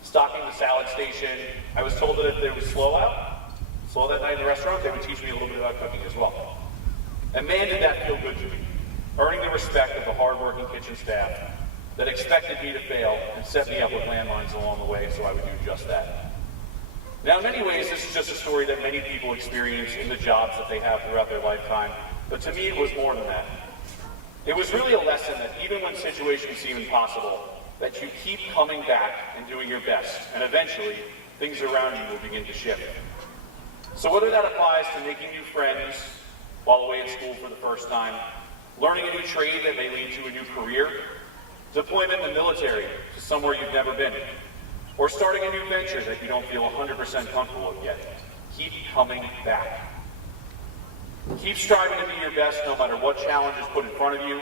stocking the salad station. I was told that if there was slow that night in the restaurant, they would teach me a little bit about cooking as well. And man, did that feel good to me, earning the respect of the hardworking kitchen staff that expected me to fail and set me up with landmines along the way so I would do just that. Now, in many ways, this is just a story that many people experience in the jobs that they have throughout their lifetime, but to me, it was more than that. It was really a lesson that even when situations seem impossible, that you keep coming back and doing your best, and eventually, things around you will begin to shift. So whether that applies to making new friends while away at school for the first time, learning a new trade that may lead to a new career, deployment in the military to somewhere you've never been, or starting a new venture that you don't feel 100% comfortable with yet, keep coming back. Keep striving to be your best no matter what challenge is put in front of you.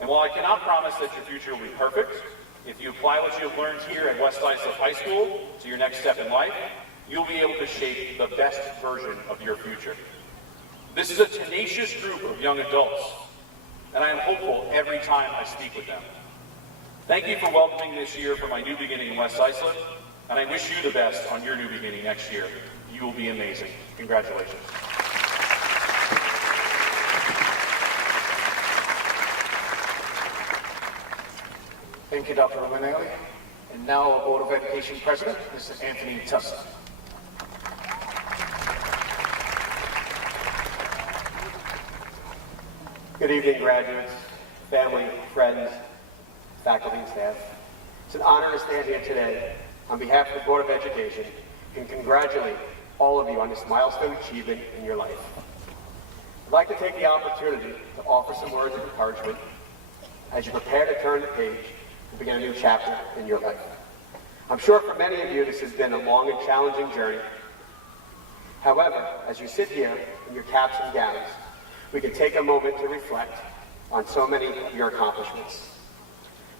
And while I cannot promise that your future will be perfect, if you apply what you have learned here at West Islip High School to your next step in life, you'll be able to shape the best version of your future. This is a tenacious group of young adults, and I am hopeful every time I speak with them. Thank you for welcoming me this year for my new beginning in West Islip, and I wish you the best on your new beginning next year. You will be amazing. Congratulations. Thank you, Dr. Romanelli. And now, our Board of Education President, Mr. Anthony Tussa. Good evening, graduates, family, friends, faculty, and staff. It's an honor to stand here today on behalf of the Board of Education and congratulate all of you on this milestone achievement in your life. I'd like to take the opportunity to offer some words of encouragement as you prepare to turn the page to begin a new chapter in your life. I'm sure for many of you this has been a long and challenging journey. However, as you sit here in your caps and gowns, we can take a moment to reflect on so many of your accomplishments.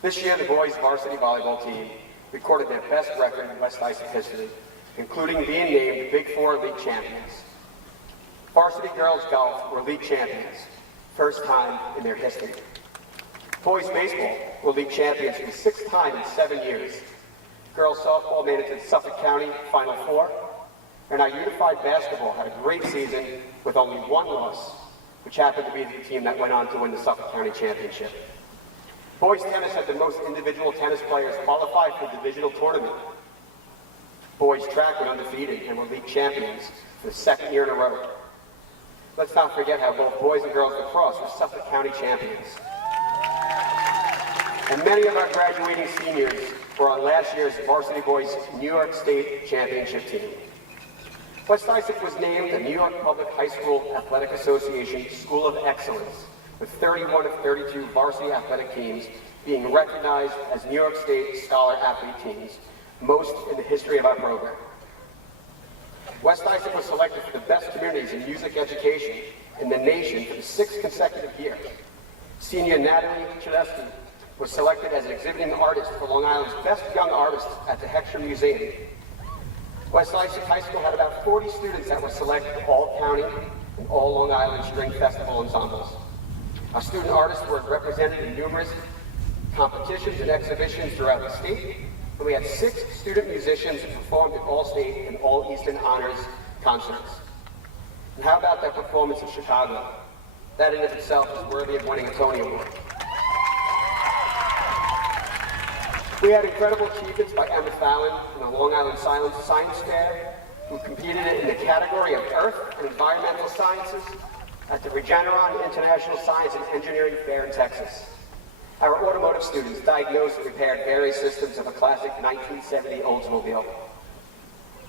This year, the boys varsity volleyball team recorded their best record in West Islip history, including being named Big Four League champions. Varsity girls golf were league champions, first time in their history. Boys baseball were league champions for the 6th time in 7 years. Girls softball made it to the Suffolk County Final Four, and our unified basketball had a great season with only one loss, which happened to be the team that went on to win the Suffolk County Championship. Boys tennis had the most individual tennis players qualified for the divisional tournament. Boys track went undefeated and were league champions for the 2nd year in a row. Let's not forget how both boys and girls lacrosse were Suffolk County champions. And many of our graduating seniors were on last year's varsity boys New York State Championship team. West Islip was named the New York Public High School Athletic Association School of Excellence, with 31 of 32 varsity athletic teams being recognized as New York State Scholar Athlete teams, most in the history of our program. West Islip was selected for the best communities in music education in the nation for the 6th consecutive year. Senior Natalie Chilesky was selected as an exhibiting artist for Long Island's Best Young Artist at the Heckscher Museum. West Islip High School had about 40 students that were selected to All-County and All Long Island String Festival ensembles. Our student artists were represented in numerous competitions and exhibitions throughout the state, and we had 6 student musicians who performed at All-State and All-Eastern Honors concerts. And how about that performance in Chicago? That in of itself is worthy of winning a Tony Award. We had incredible achievements by Emma Fallon in the Long Island Science Fair, who competed in the category of Earth and Environmental Sciences at the Regeneron International Science and Engineering Fair in Texas. Our automotive students diagnosed and repaired various systems of a classic 1970 Oldsmobile.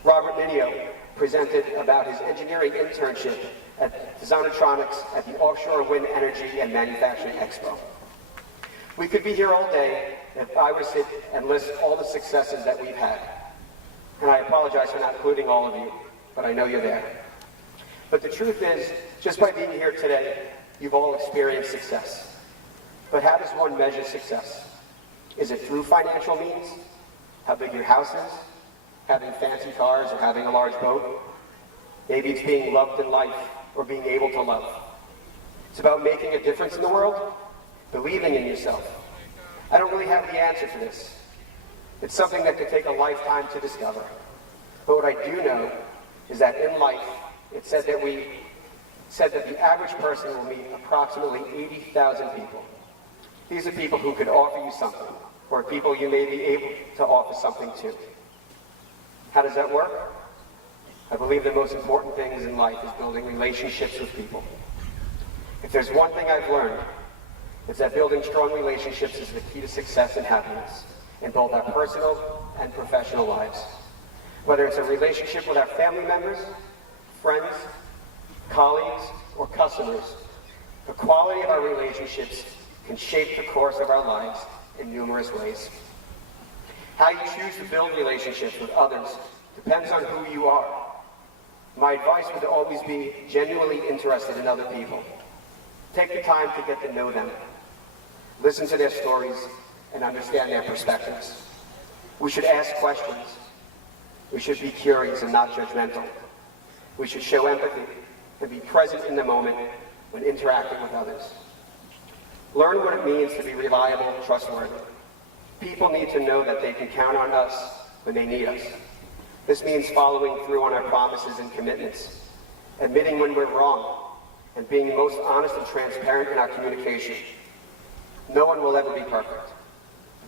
Robert Minio presented about his engineering internship at Zonatronics at the Offshore Wind Energy and Manufacturing Expo. We could be here all day if I were to sit and list all the successes that we've had. And I apologize for not including all of you, but I know you're there. But the truth is, just by being here today, you've all experienced success. But how does one measure success? Is it through financial means? How big your house is? Having fancy cars or having a large boat? Maybe it's being loved in life or being able to love. It's about making a difference in the world, believing in yourself. I don't really have the answer to this. It's something that could take a lifetime to discover. But what I do know is that in life, it said that the average person will meet approximately 80,000 people. These are people who could offer you something, or people you may be able to offer something to. How does that work? I believe the most important things in life is building relationships with people. If there's one thing I've learned, it's that building strong relationships is the key to success and happiness in both our personal and professional lives. Whether it's a relationship with our family members, friends, colleagues, or customers, the quality of our relationships can shape the course of our lives in numerous ways. How you choose to build relationships with others depends on who you are. My advice would always be genuinely interested in other people. Take the time to get to know them. Listen to their stories and understand their perspectives. We should ask questions. We should be curious and not judgmental. We should show empathy and be present in the moment when interacting with others. Learn what it means to be reliable and trustworthy. People need to know that they can count on us when they need us. This means following through on our promises and commitments, admitting when we're wrong, and being most honest and transparent in our communication. No one will ever be perfect.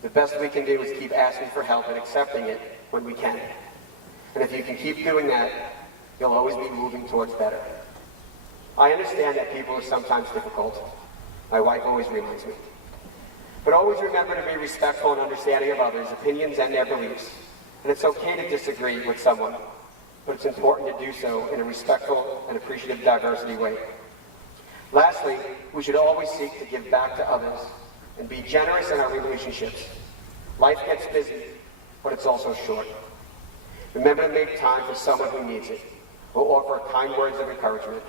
The best we can do is keep asking for help and accepting it when we can. And if you can keep doing that, you'll always be moving towards better. I understand that people are sometimes difficult. My wife always reminds me. But always remember to be respectful and understanding of others' opinions and their beliefs. And it's okay to disagree with someone, but it's important to do so in a respectful and appreciative diversity way. Lastly, we should always seek to give back to others and be generous in our relationships. Life gets busy, but it's also short. Remember to make time for someone who needs it, or offer kind words of encouragement.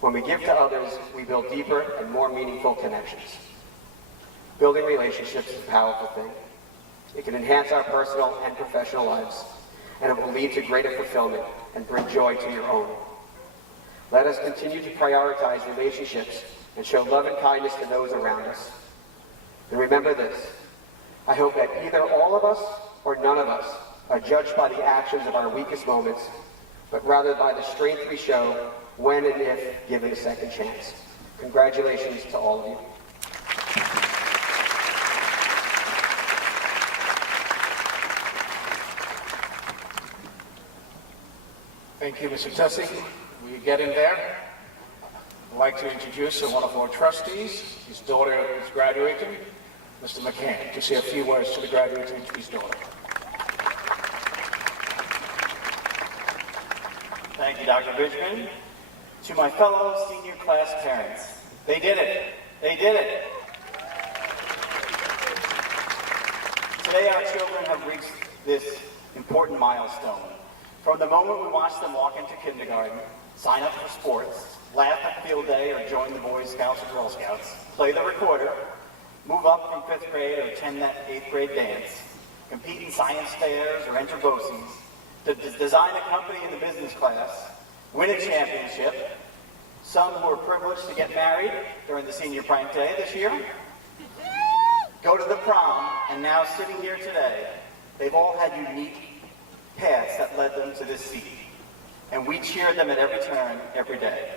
When we give to others, we build deeper and more meaningful connections. Building relationships is a powerful thing. It can enhance our personal and professional lives, and it will lead to greater fulfillment and bring joy to your own. Let us continue to prioritize relationships and show love and kindness to those around us. And remember this, I hope that either all of us or none of us are judged by the actions of our weakest moments, but rather by the strength we show when and if given a second chance. Congratulations to all of you. Thank you, Mr. Tussey. Will you get in there? I'd like to introduce one of our trustees. His daughter is graduating, Mr. McCann, to say a few words to the graduating his daughter. Thank you, Dr. Bridgman. To my fellow senior class parents, they did it. They did it. Today our children have reached this important milestone. From the moment we watch them walk into kindergarten, sign up for sports, laugh at field day or join the Boy Scouts or Girl Scouts, play the recorder, move up from 5th grade or attend that 8th grade dance, compete in science fairs or enter BOCES, to design a company in the business class, win a championship, some who were privileged to get married during the senior prank day this year, go to the prom, and now sitting here today, they've all had unique paths that led them to this seat. And we cheer them at every turn, every day.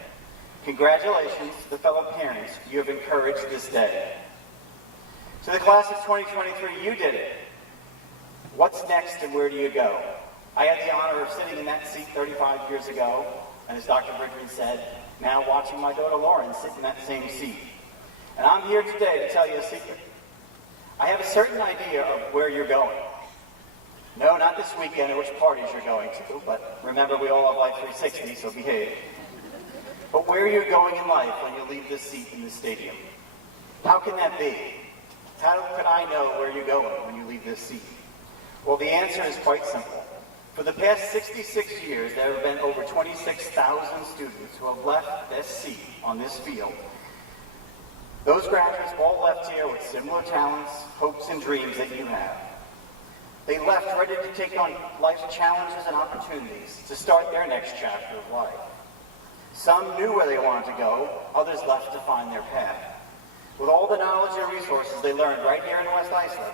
Congratulations to the fellow parents you have encouraged this day. To the class of 2023, you did it. What's next and where do you go? I had the honor of sitting in that seat 35 years ago, and as Dr. Bridgman said, now watching my daughter Lauren sit in that same seat. And I'm here today to tell you a secret. I have a certain idea of where you're going. No, not this weekend or which parties you're going to, but remember we all have Life 360, so behave. But where you're going in life when you leave this seat in the stadium. How can that be? How can I know where you're going when you leave this seat? Well, the answer is quite simple. For the past 66 years, there have been over 26,000 students who have left this seat on this field Those graduates all left here with similar talents, hopes, and dreams that you have. They left ready to take on life's challenges and opportunities to start their next chapter of life. Some knew where they wanted to go, others left to find their path. With all the knowledge and resources they learned right here in West Islip,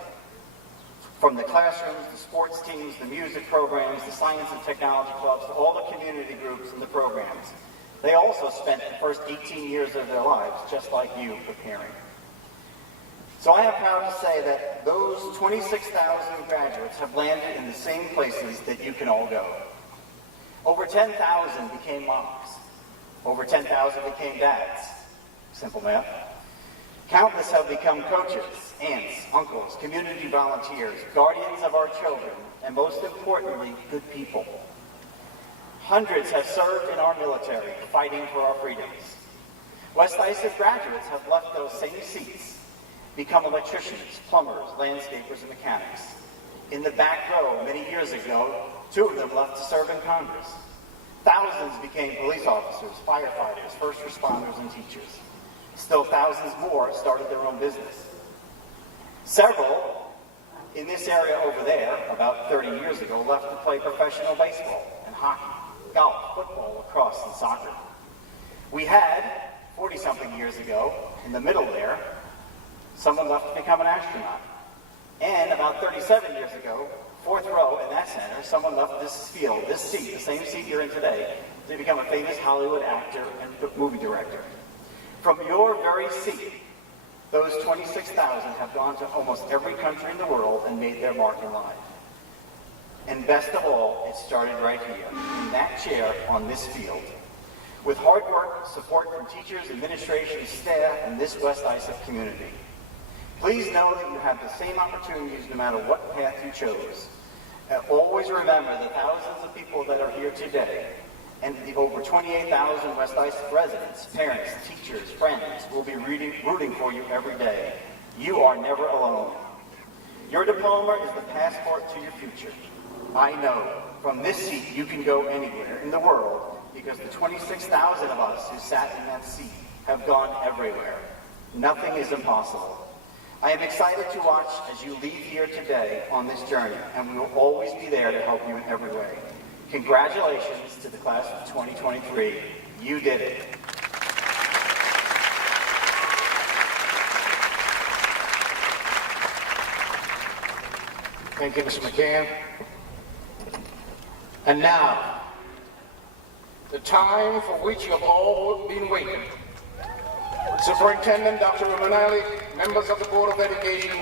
from the classrooms, the sports teams, the music programs, the science and technology clubs, to all the community groups and the programs, they also spent the first 18 years of their lives, just like you, preparing. So I am proud to say that those 26,000 graduates have landed in the same places that you can all go. Over 10,000 became moms. Over 10,000 became dads. Simple math. Countless have become coaches, aunts, uncles, community volunteers, guardians of our children, and most importantly, good people. Hundreds have served in our military, fighting for our freedoms. West Islip graduates have left those same seats, become electricians, plumbers, landscapers, and mechanics. In the back row, many years ago, 2 of them left to serve in Congress. Thousands became police officers, firefighters, first responders, and teachers. Still thousands more started their own business. Several in this area over there, about 30 years ago, left to play professional baseball and hockey, golf, football, lacrosse, and soccer. We had, 40-something years ago, in the middle there, someone left to become an astronaut. And about 37 years ago, 4th row in that center, someone left this field, this seat, the same seat you're in today, to become a famous Hollywood actor and movie director. From your very seat, those 26,000 have gone to almost every country in the world and made their mark in life. And best of all, it started right here, in that chair on this field. With hard work, support from teachers, administration, staff, and this West Islip community. Please know that you have the same opportunities no matter what path you chose. And always remember the thousands of people that are here today and the over 28,000 West Islip residents, parents, teachers, friends will be rooting for you every day. You are never alone. Your diploma is the passport to your future. I know from this seat you can go anywhere in the world because the 26,000 of us who sat in that seat have gone everywhere. Nothing is impossible. I am excited to watch as you leave here today on this journey, and we will always be there to help you in every way. Congratulations to the class of 2023. You did it. Thank you, Mr. McCann. And now, the time for which you have all been waiting. Superintendent Dr. Romanelli, members of the Board of Education,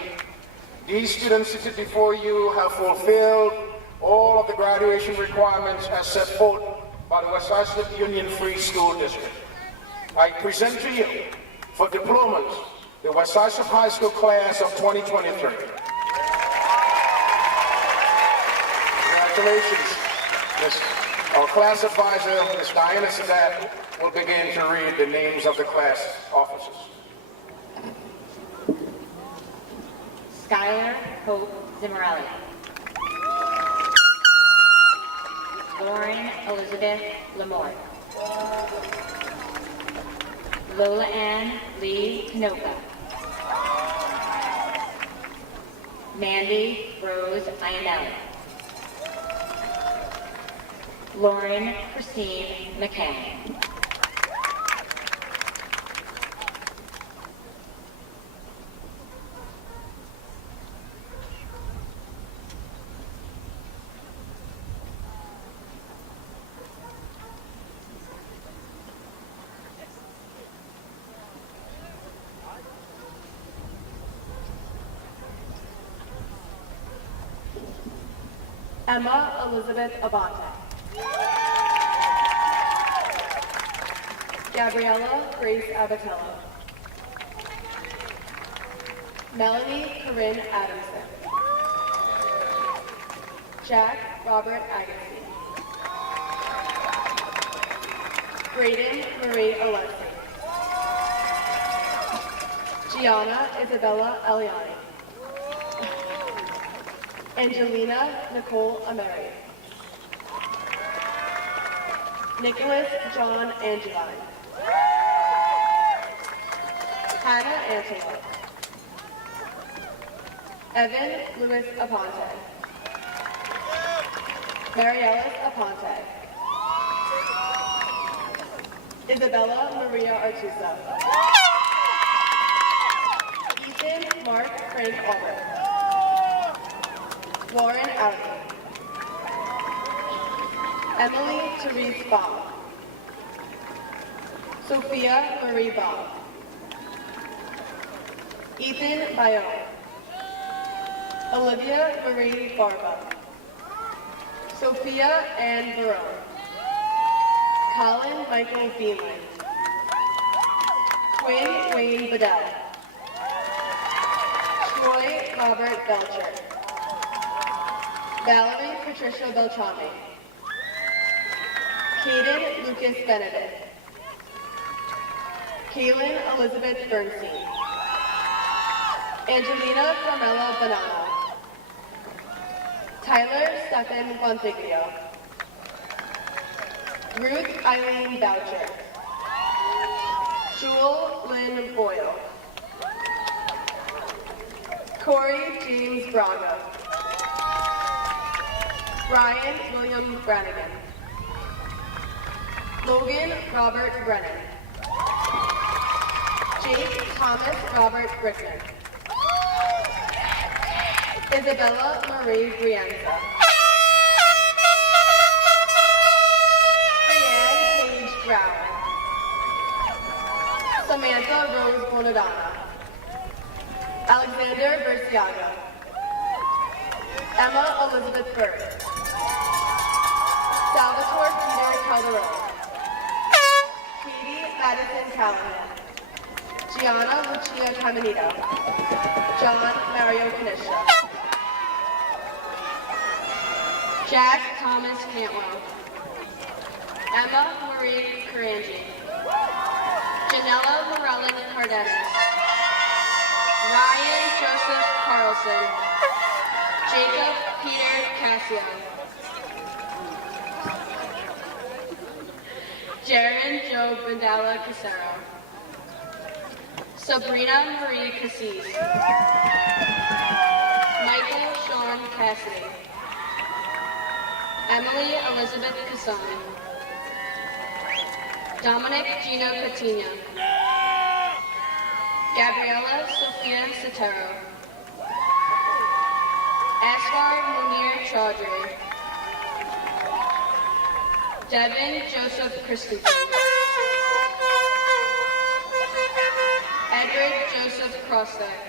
these students seated before you have fulfilled all of the graduation requirements as set forth by the West Islip Union Free School District. I present to you for diplomas the West Islip High School class of 2023. Congratulations. Our class advisor, Ms. Diana Sadat, will begin to read the names of the class officers. Skylar Hope Zimmerelli. Lauren Elizabeth Lamort. Lola Ann Lee Canoka. Mandy Rose Ionelli. Lauren Christine McCann. Emma Elizabeth Abate. Gabriella Grace Abatello. Melanie Corinne Adamson. Jack Robert Agassi. Braden Marie Alexi. Gianna Isabella Eliani. Angelina Nicole Ameri. Nicholas John Angeline. Hannah Antelope. Evan Louis Aponte. Mariellis Aponte. Isabella Maria Artuso. Ethan Mark Frank Albert. Lauren Audi. Emily Therese Baum. Sophia Marie Baum. Ethan Bayonne. Olivia Marie Barba. Sophia Ann Barone. Colin Michael Beanland. Quinn Wayne Bedell. Troy Robert Belcher. Valerie Patricia Beltrami. Caden Lucas Benedict. Kaylin Elizabeth Bernstein. Angelina Carmela Banana. Tyler Stephan Bonfiglio. Ruth Eileen Boucher. Jewel Lynn Boyle. Corey James Braga. Brian William Brannigan. Logan Robert Brennan. Jake Thomas Robert Brickman. Isabella Marie Brianza. Brianne Paige Brown. Samantha Rose Bonadonna. Alexander Berciaga. Emma Elizabeth Bird. Salvatore Peter Calderon. Katie Madison Callahan. Gianna Lucia Caminito. John Mario Canisha. Jack Thomas Cantwell. Emma Marie Carangi. Janella Morellen Cardenas. Ryan Joseph Carlson. Jacob Peter Cassio. Jaron Joe Bandala Casero. Sabrina Marie Cassis. Michael Sean Cassidy. Emily Elizabeth Casson. Dominic Gino Coutinho. Gabriela Sophia Sotero. Asghar Munir Chaudhry. Devin Joseph Christensen. Edward Joseph Crostek.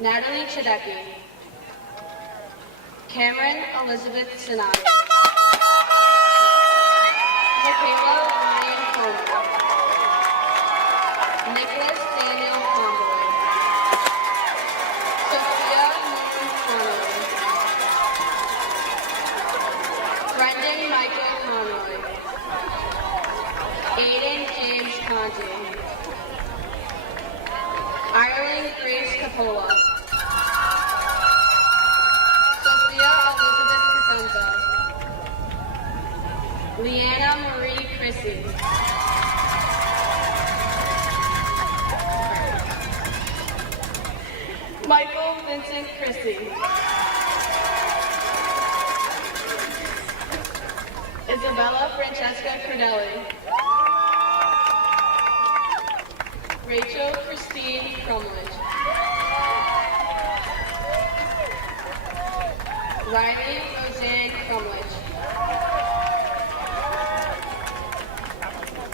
Natalie Chidecki. Cameron Elizabeth Sinati. Michaela Ryan Conboy. Nicholas Daniel Conboy. Sophia Moon Conroy. Brendan Michael Conroy. Aiden James Conti. Ireland Grace Capola. Sophia Elizabeth Casenza. Leanna Marie Chrissy. Michael Vincent Chrissy. Isabella Francesca Cornelli. Rachel Christine Crumledge. Riley Roseanne Crumledge.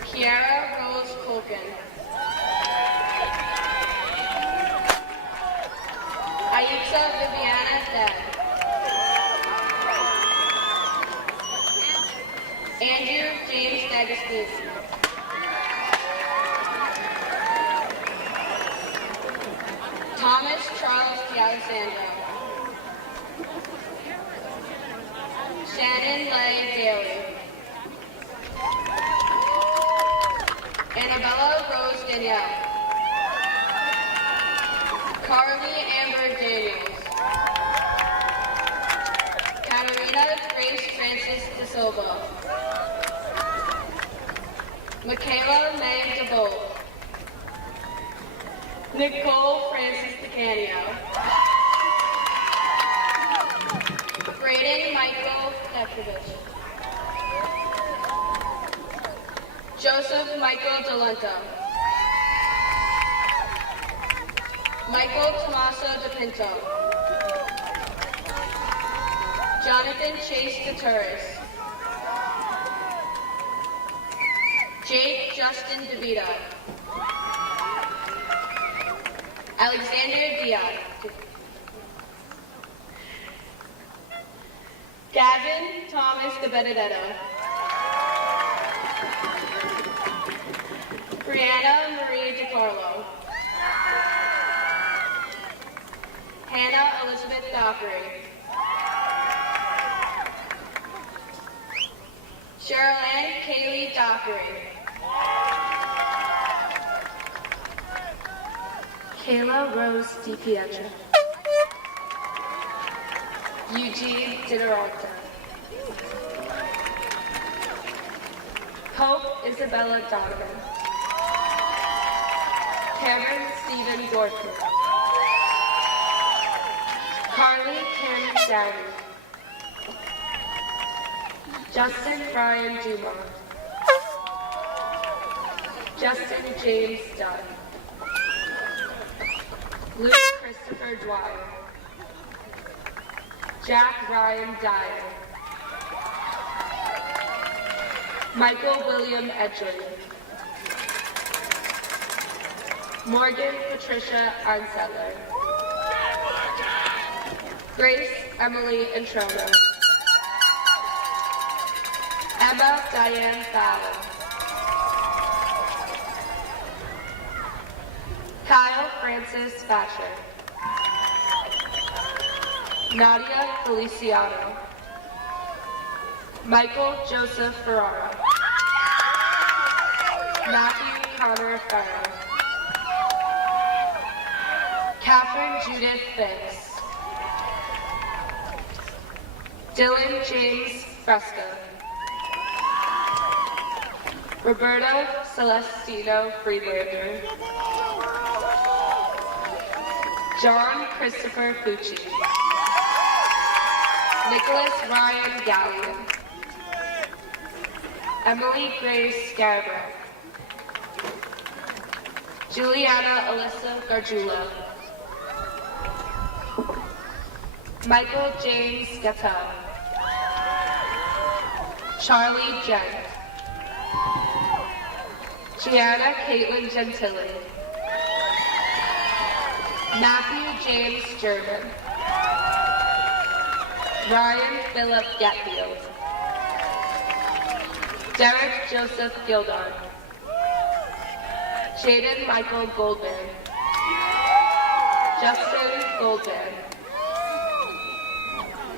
Kiara Rose Colkin. Aixa Viviana Dead. Andrew James D'Agostino. Thomas Charles D'Alessandro. Shannon Leigh Daly. Annabella Rose Danielle. Carly Amber Daniels. Katarina Grace Francis De Silva. Michaela May DeVolt. Nicole Francis DeCanio. Braden Michael Petrovich. Joseph Michael Delento. Michael Tomaso DePinto. Jonathan Chase DeTurris. Jake Justin DeVito. Alexander Diaz. Gavin Thomas De Benedetto. Brianna Marie DiCarlo. Hannah Elizabeth Dockery. Cheryl Ann Kaylee Dockery. Kayla Rose DiPietro. Eugene DiNaralta. Hope Isabella Donovan. Cameron Stephen Dorfman. Carly Kim Downey. Justin Brian Dumont. Justin James Dunn. Luke Christopher Dwyer. Jack Ryan Dyer. Michael William Edgley. Morgan Patricia Ansettler. Grace Emily Introno. Emma Diane Fallon. Kyle Francis Thatcher. Nadia Feliciano. Michael Joseph Ferrara. Matthew Connor Farrow. Catherine Judith Banks. Dylan James Fresco. Roberto Celestino Freelander. John Christopher Fucci. Nicholas Ryan Gallion. Emily Grace Scarborough. Juliana Alyssa Gargiulo. Michael James Gatto. Charlie Gent. Gianna Caitlin Gentili. Matthew James German. Ryan Philip Getfield. Derek Joseph Gildon. Jaden Michael Goldman. Justin Goldman.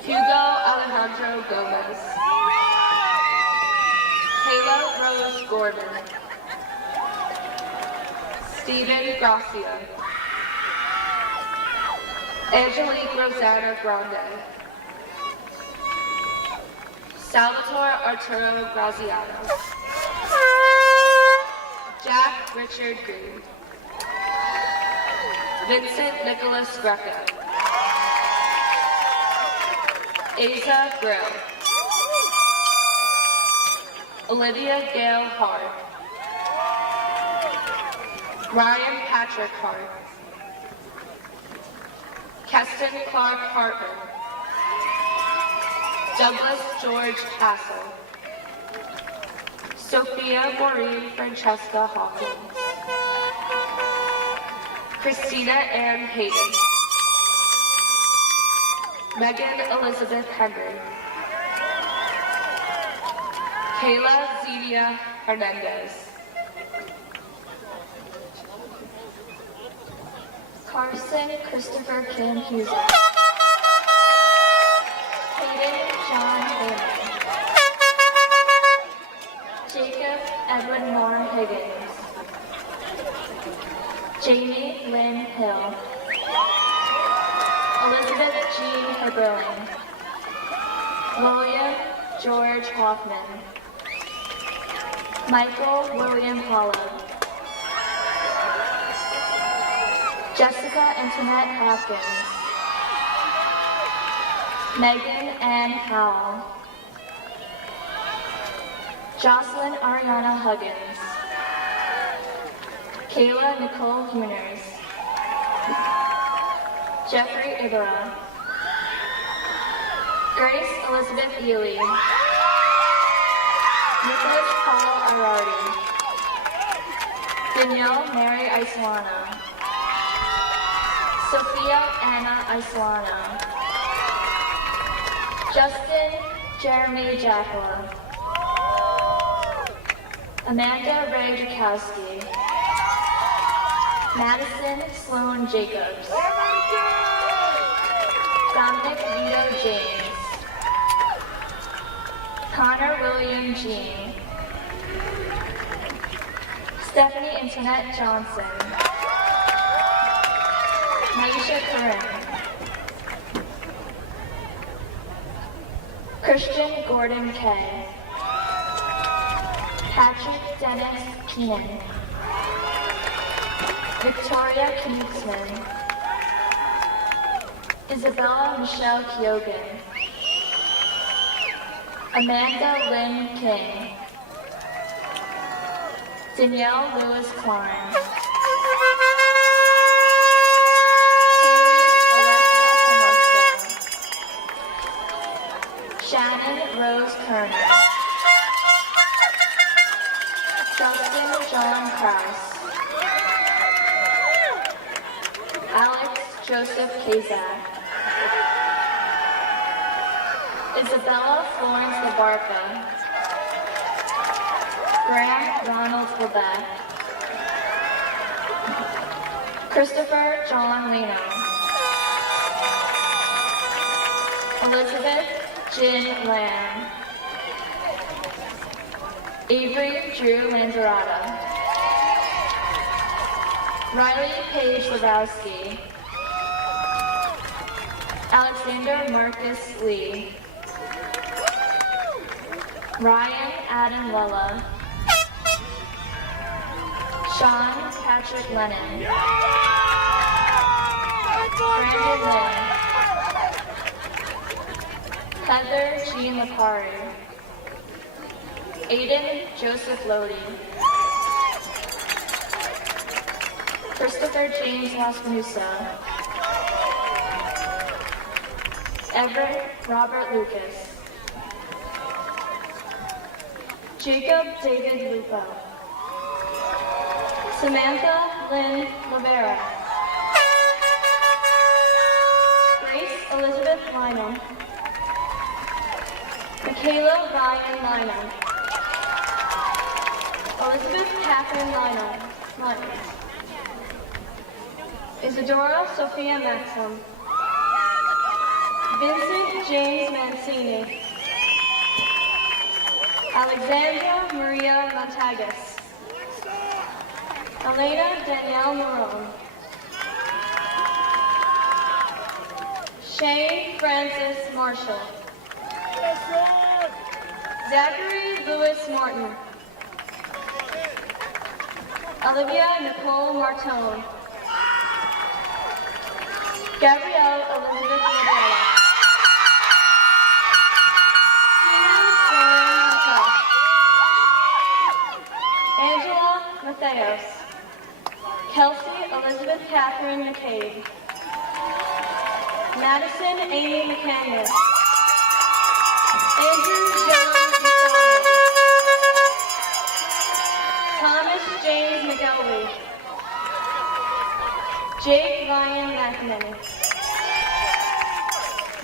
Hugo Alejandro Gomez. Kayla Rose Gordon. Stephen Gracia. Angelique Rosanna Grande. Salvatore Arturo Graziano. Jack Richard Green. Vincent Nicholas Greco. Asa Grill. Olivia Gale Hart. Ryan Patrick Hart. Keston Clark Hartman. Douglas George Castle. Sophia Maureen Francesca Hawkins. Christina Ann Hayden. Megan Elizabeth Henry. Kayla Zenia Hernandez. Carson Christopher Kim Hughes. Hayden John Heyman. Jacob Edwin Moore Higgins. Jamie Lynn Hill. Elizabeth Jean Herberling. William George Hoffman. Michael William Hollow. Jessica Antoinette Hopkins. Megan Ann Howell. Jocelyn Ariana Huggins. Kayla Nicole Huners. Jeffrey Ibarra. Grace Elizabeth Ely. Nicholas Paul Arardi. Danielle Mary Islana. Sophia Anna Islana. Justin Jeremy Jackler. Amanda Ray Dukowski. Madison Sloan Jacobs. Dominic Vito James. Connor William Jean. Stephanie Antoinette Johnson. Maisha Karim. Christian Gordon Kay. Patrick Dennis Keenan. Victoria Knutsman. Isabella Michelle Kyogan. Amanda Lynn King. Danielle Lewis Klein. Shannon Rose Kerner. Justin John Krause. Alex Joseph Kazak. Isabella Florence Labarca. Graham Ronald Lebeck. Christopher John Leno. Elizabeth Jin Lamb. Avery Drew Lanzarata. Riley Paige Lebowski. Alexander Marcus Lee. Ryan Adam Lella. Sean Patrick Lennon. Brandon Lynn. Heather Jean Lapari. Aiden Joseph Lodi. Christopher James Laspanusa. Everett Robert Lucas. Jacob David Lupo. Samantha Lynn Rivera. Grace Elizabeth Lynham. Michaela Ryan Lynham. Elizabeth Catherine Lynham. Isadora Sophia Maxim. Vincent James Mancini. Alexandra Maria Montagas. Elena Danielle Marone. Shane Francis Marshall. Zachary Lewis Martin. Olivia Nicole Martone. Gabrielle Elizabeth Medella. Angela Matheos. Kelsey Elizabeth Catherine McCabe. Madison Amy McCann. Andrew John McCoy. Thomas James McElwee. Jake Ryan McNamee.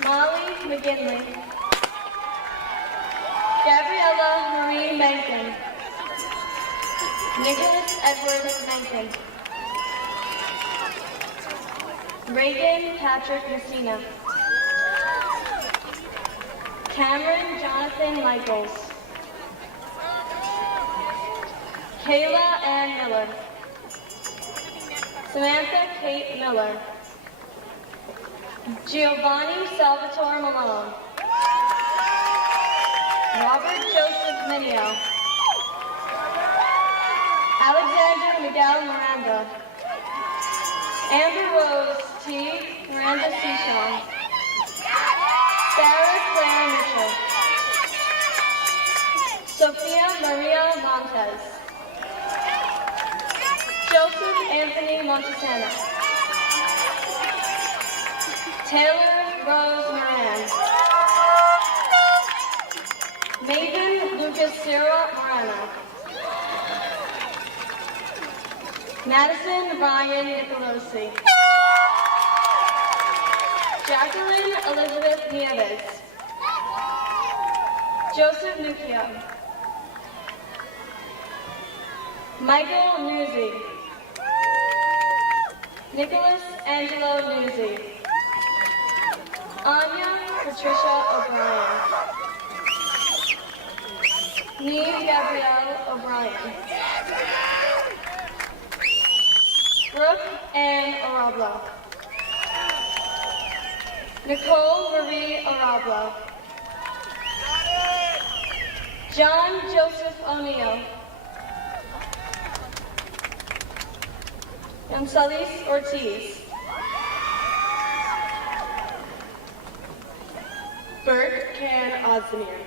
Molly McGinley. Gabriella Marie Menken. Nicholas Edward Menken. Reagan Patrick Messina. Cameron Jonathan Michaels. Kayla Ann Miller. Samantha Kate Miller. Giovanni Salvatore Malone. Robert Joseph Minio. Alexander Miguel Miranda. Amber Rose T. Miranda Seashon. Sarah Claire Mitchell. Sophia Maria Montez. Joseph Anthony Montesano. Taylor Rose Moran. Maven Lucas Sarah Morano. Madison Ryan Nicolosi. Jacqueline Elizabeth Nieves. Joseph Nukia. Michael Nuzzi. Nicholas Angelo Nuzzi. Anya Patricia O'Brien. Neve Gabrielle O'Brien. Brooke Ann Arablo. Nicole Marie Arablo. John Joseph O'Neill. Gonzalez Ortiz. Burke Can Ozdemir.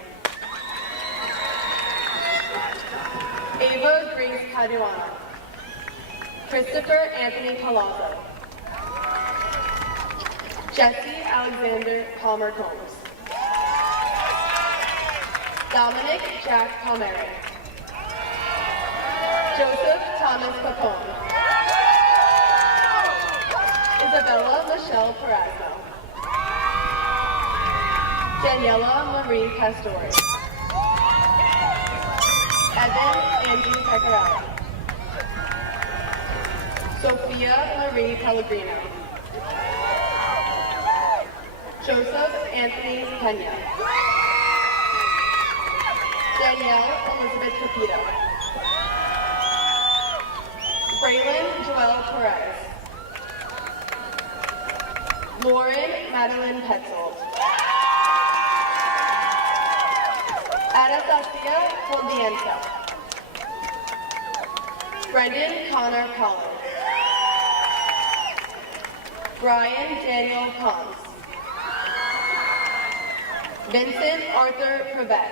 Ava Grace Caduano. Christopher Anthony Palazzo. Jesse Alexander Palmer Combs. Dominic Jack Palmeri. Joseph Thomas Capone. Isabella Michelle Perazzo. Daniela Marie Pastore. Evan Andrew Pecoraro. Sophia Marie Pellegrino. Joseph Anthony Pena. Danielle Elizabeth Capito. Braylon Joelle Perez. Lauren Madeline Petzold. Anastasia Coldienza. Brendan Connor Collins. Brian Daniel Combs. Vincent Arthur Prevet.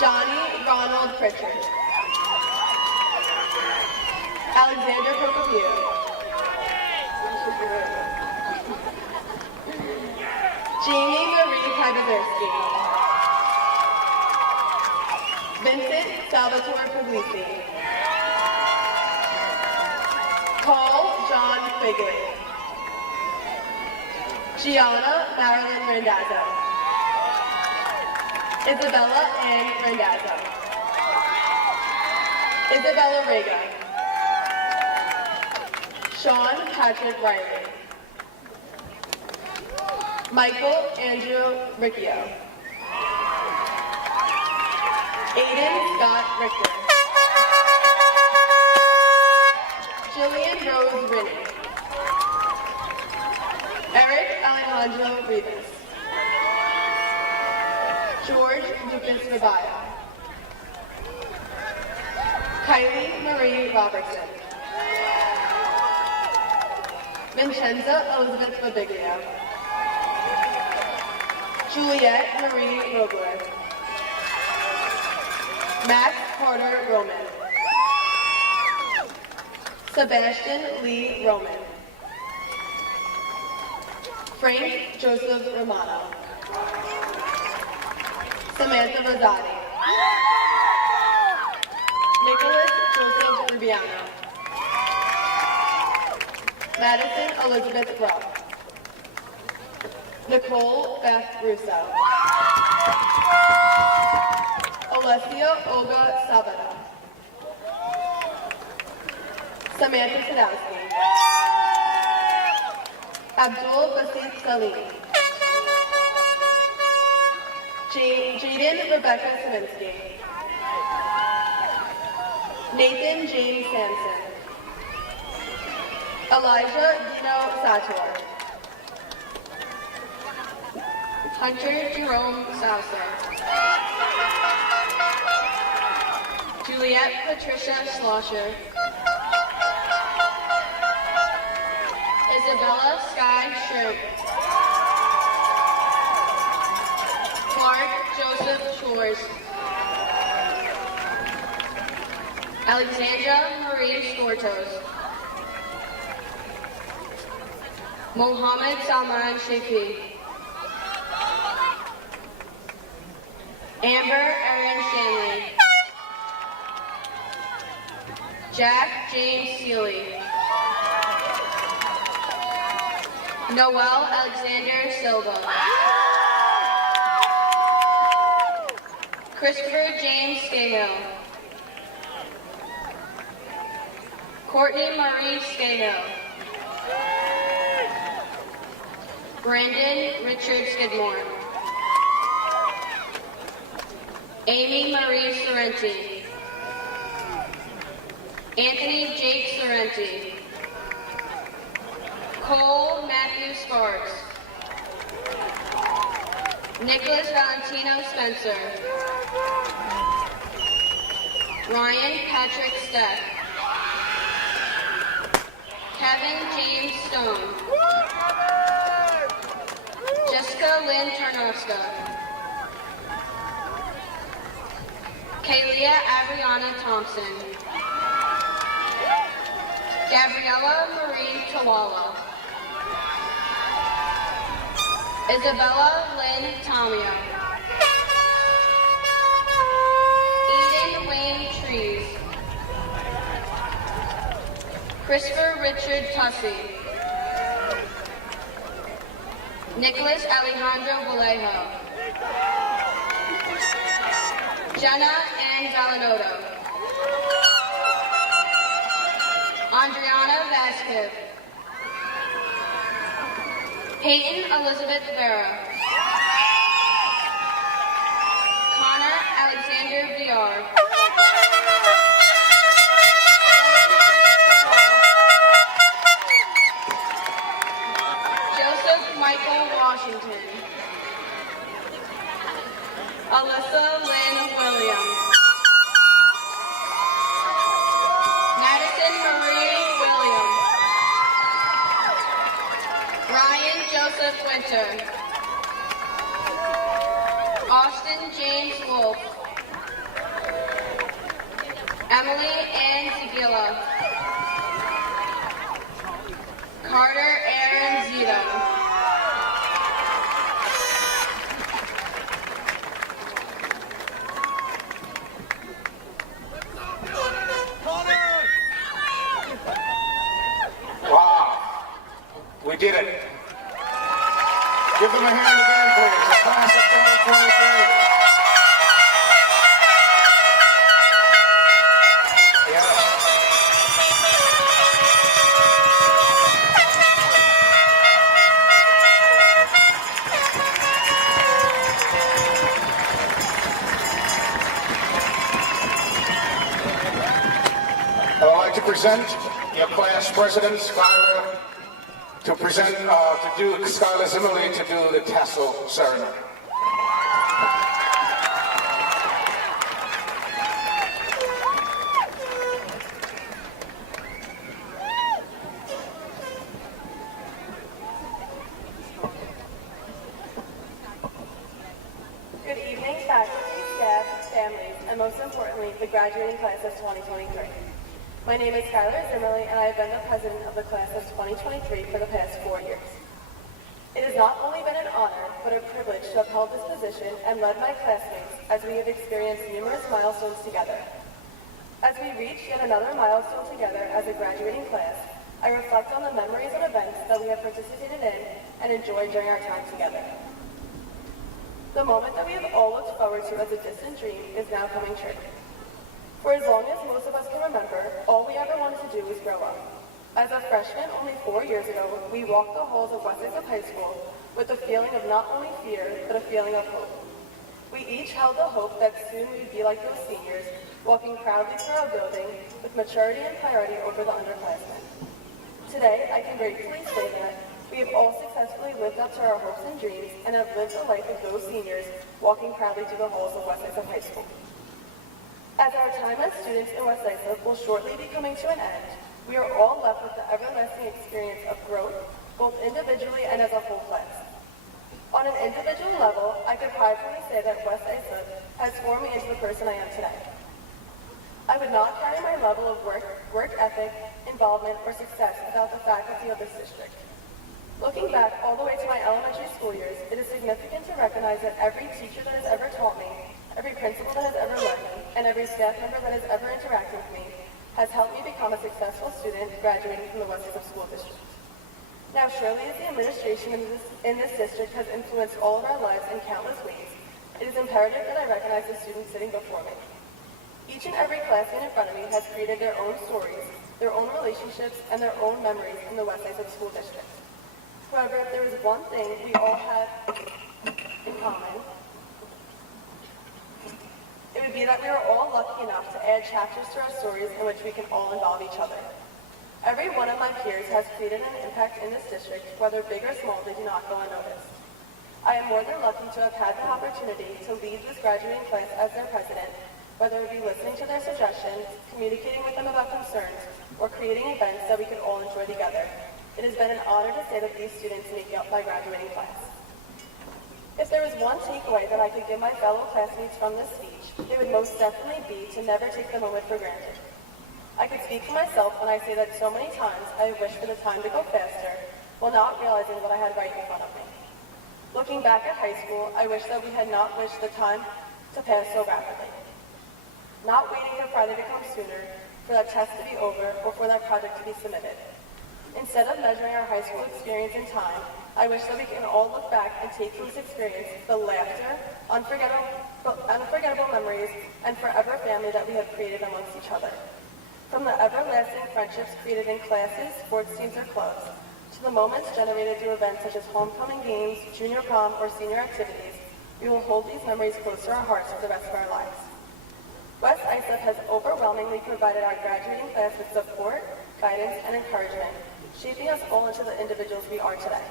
Johnny Ronald Pritchard. Alexander Prokopiev. Jamie Marie Kibazerski. Vincent Salvatore Puglisi. Paul John Quigley. Gianna Marilyn Randazzo. Isabella Ann Randazzo. Isabella Rega. Sean Patrick Riley. Michael Andrew Riccio. Aiden Scott Richter. Jillian Rose Rinney. Eric Alejandro Rivas. George Lucas Rabaya. Kylie Marie Robertson. Vincenza Elizabeth Babiglio. Juliette Marie Rogler. Max Carter Roman. Sebastian Lee Roman. Frank Joseph Romano. Samantha Rosati. Nicholas Joseph Rubiano. Madison Elizabeth Rupp. Nicole Beth Russo. Alessia Olga Sabata. Samantha Sadowski. Abdul Basit Salim. Jaden Rebecca Saminsky. Nathan James Sampson. Elijah Dino Sator. Hunter Jerome Saucer. Juliette Patricia Schlosser. Isabella Sky Shrimp. Clark Joseph Shores. Alexandra Marie Stortos. Mohammed Salman Shaki. Amber Erin Shanley. Jack James Seeley. Noel Alexander Silva. Christopher James Scahill. Courtney Marie Scahill. Brandon Richard Skidmore. Amy Marie Sorrenti. Anthony Jake Sorrenti. Cole Matthew Sparks. Nicholas Valentino Spencer. Ryan Patrick Steck. Kevin James Stone. Jessica Lynn Tarnowska. Kaylia Abriana Thompson. Gabriella Marie Tawala. Isabella Lynn Tamia. Eden Wayne Trees. Christopher Richard Tussey. Nicholas Alejandro Vallejo. Jenna Ann Valanoto. Andriana Vasquez. Peyton Elizabeth Vera. Connor Alexander VR. Joseph Michael Washington. Alyssa Lynn Williams. Madison Marie Williams. Ryan Joseph Winter. Austin James Wolf. Emily Ann Zagila. Carter Aaron Zito. We did it. Give them a hand again, please. The class of 2023. I would like to present your class president, Skylar, to present, Skylar Zimmerly to do the tassel ceremony. Good evening, faculty, staff, families, and most importantly, the graduating class of 2023. My name is Skylar Zimmerly, and I have been the president of the class of 2023 for the past 4 years. It has not only been an honor, but a privilege to have held this position and led my classmates as we have experienced numerous milestones together. As we reach yet another milestone together as a graduating class, I reflect on the memories and events that we have participated in and enjoyed during our time together. The moment that we have all looked forward to as a distant dream is now coming true. For as long as most of us can remember, all we ever wanted to do was grow up. As a freshman only 4 years ago, we walked the halls of West Islip High School with a feeling of not only fear, but a feeling of hope. We each held the hope that soon we'd be like those seniors, walking proudly through our building with maturity and priority over the underclassmen. Today, I can gratefully say that we have all successfully lived up to our hopes and dreams and have lived the life of those seniors, walking proudly through the halls of West Islip High School. As our time as students in West Islip will shortly be coming to an end, we are all left with the everlasting experience of growth, both individually and as a whole class. On an individual level, I could pridefully say that West Islip has formed me into the person I am today. I would not carry my level of work ethic, involvement, or success without the faculty of this district. Looking back all the way to my elementary school years, it is significant to recognize that every teacher that has ever taught me, every principal that has ever led me, and every staff member that has ever interacted with me has helped me become a successful student graduating from the West Islip School District. Now, surely as the administration in this district has influenced all of our lives in countless ways, it is imperative that I recognize the students sitting before me. Each and every classmate in front of me has created their own stories, their own relationships, and their own memories in the West Islip School District. However, if there is one thing we all have in common, it would be that we are all lucky enough to add chapters to our stories in which we can all involve each other. Every one of my peers has created an impact in this district, whether big or small, they do not go unnoticed. I am more than lucky to have had the opportunity to lead this graduating class as their president, whether it be listening to their suggestions, communicating with them about concerns, or creating events that we can all enjoy together. It has been an honor to say that these students make up my graduating class. If there was one takeaway that I could give my fellow classmates from this speech, it would most definitely be to never take the moment for granted. I could speak for myself when I say that so many times I have wished for the time to go faster, while not realizing what I had right in front of me. Looking back at high school, I wish that we had not wished the time to pass so rapidly. Not waiting for Friday to come sooner, for that test to be over, or for that project to be submitted. Instead of measuring our high school experience in time, I wish that we can all look back and take from this experience the laughter, unforgettable memories, and forever family that we have created amongst each other. From the everlasting friendships created in classes, sports teams, or clubs, to the moments generated through events such as homecoming games, junior prom, or senior activities, we will hold these memories close to our hearts for the rest of our lives. West Islip has overwhelmingly provided our graduating class with support, guidance, and encouragement, shaping us all into the individuals we are today.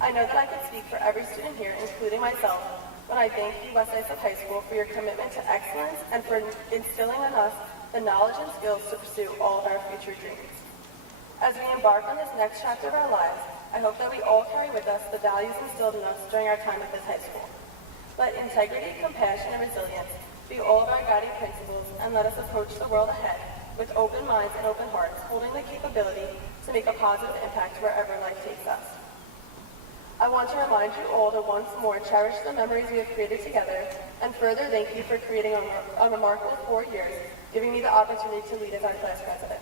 I know that I can speak for every student here, including myself, when I thank you, West Islip High School, for your commitment to excellence and for instilling in us the knowledge and skills to pursue all of our future dreams. As we embark on this next chapter of our lives, I hope that we all carry with us the values instilled in us during our time at this high school. Let integrity, compassion, and resilience be all of our guiding principles, and let us approach the world ahead with open minds and open hearts, holding the capability to make a positive impact wherever life takes us. I want to remind you all to once more cherish the memories we have created together, and further thank you for creating a remarkable 4 years, giving me the opportunity to lead as our class president.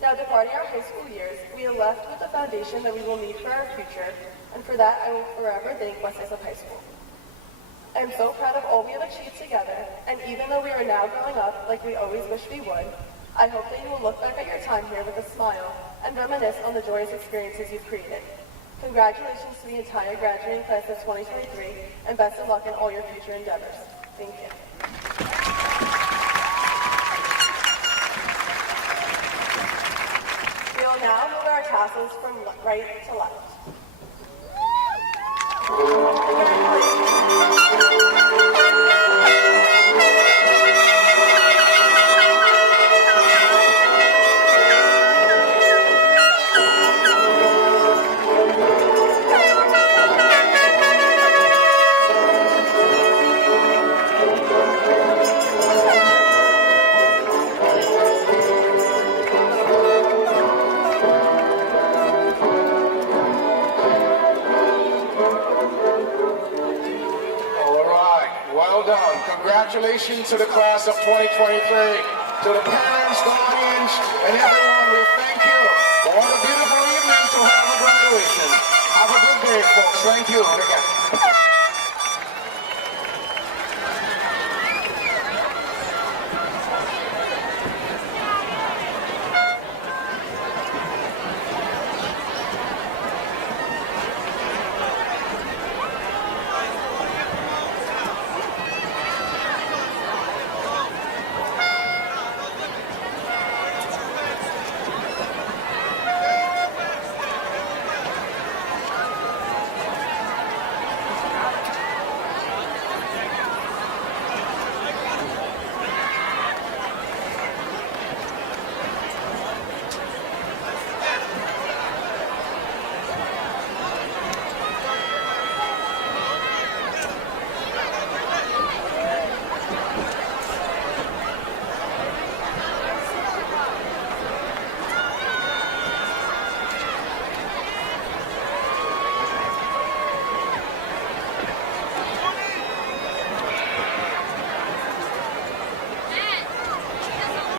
Now, departing our high school years, we are left with the foundation that we will need for our future, and for that I will forever thank West Islip High School. I am so proud of all we have achieved together, and even though we are now growing up like we always wished we would, I hope that you will look back at your time here with a smile and reminisce on the joyous experiences you've created. Congratulations to the entire graduating class of 2023, and best of luck in all your future endeavors. Thank you. We will now move our tassels from right to left. Congratulations to the class of 2023. To the parents, guardians, and everyone, we thank you for what a beautiful evening to have a graduation. Have a good day, folks. Thank you again.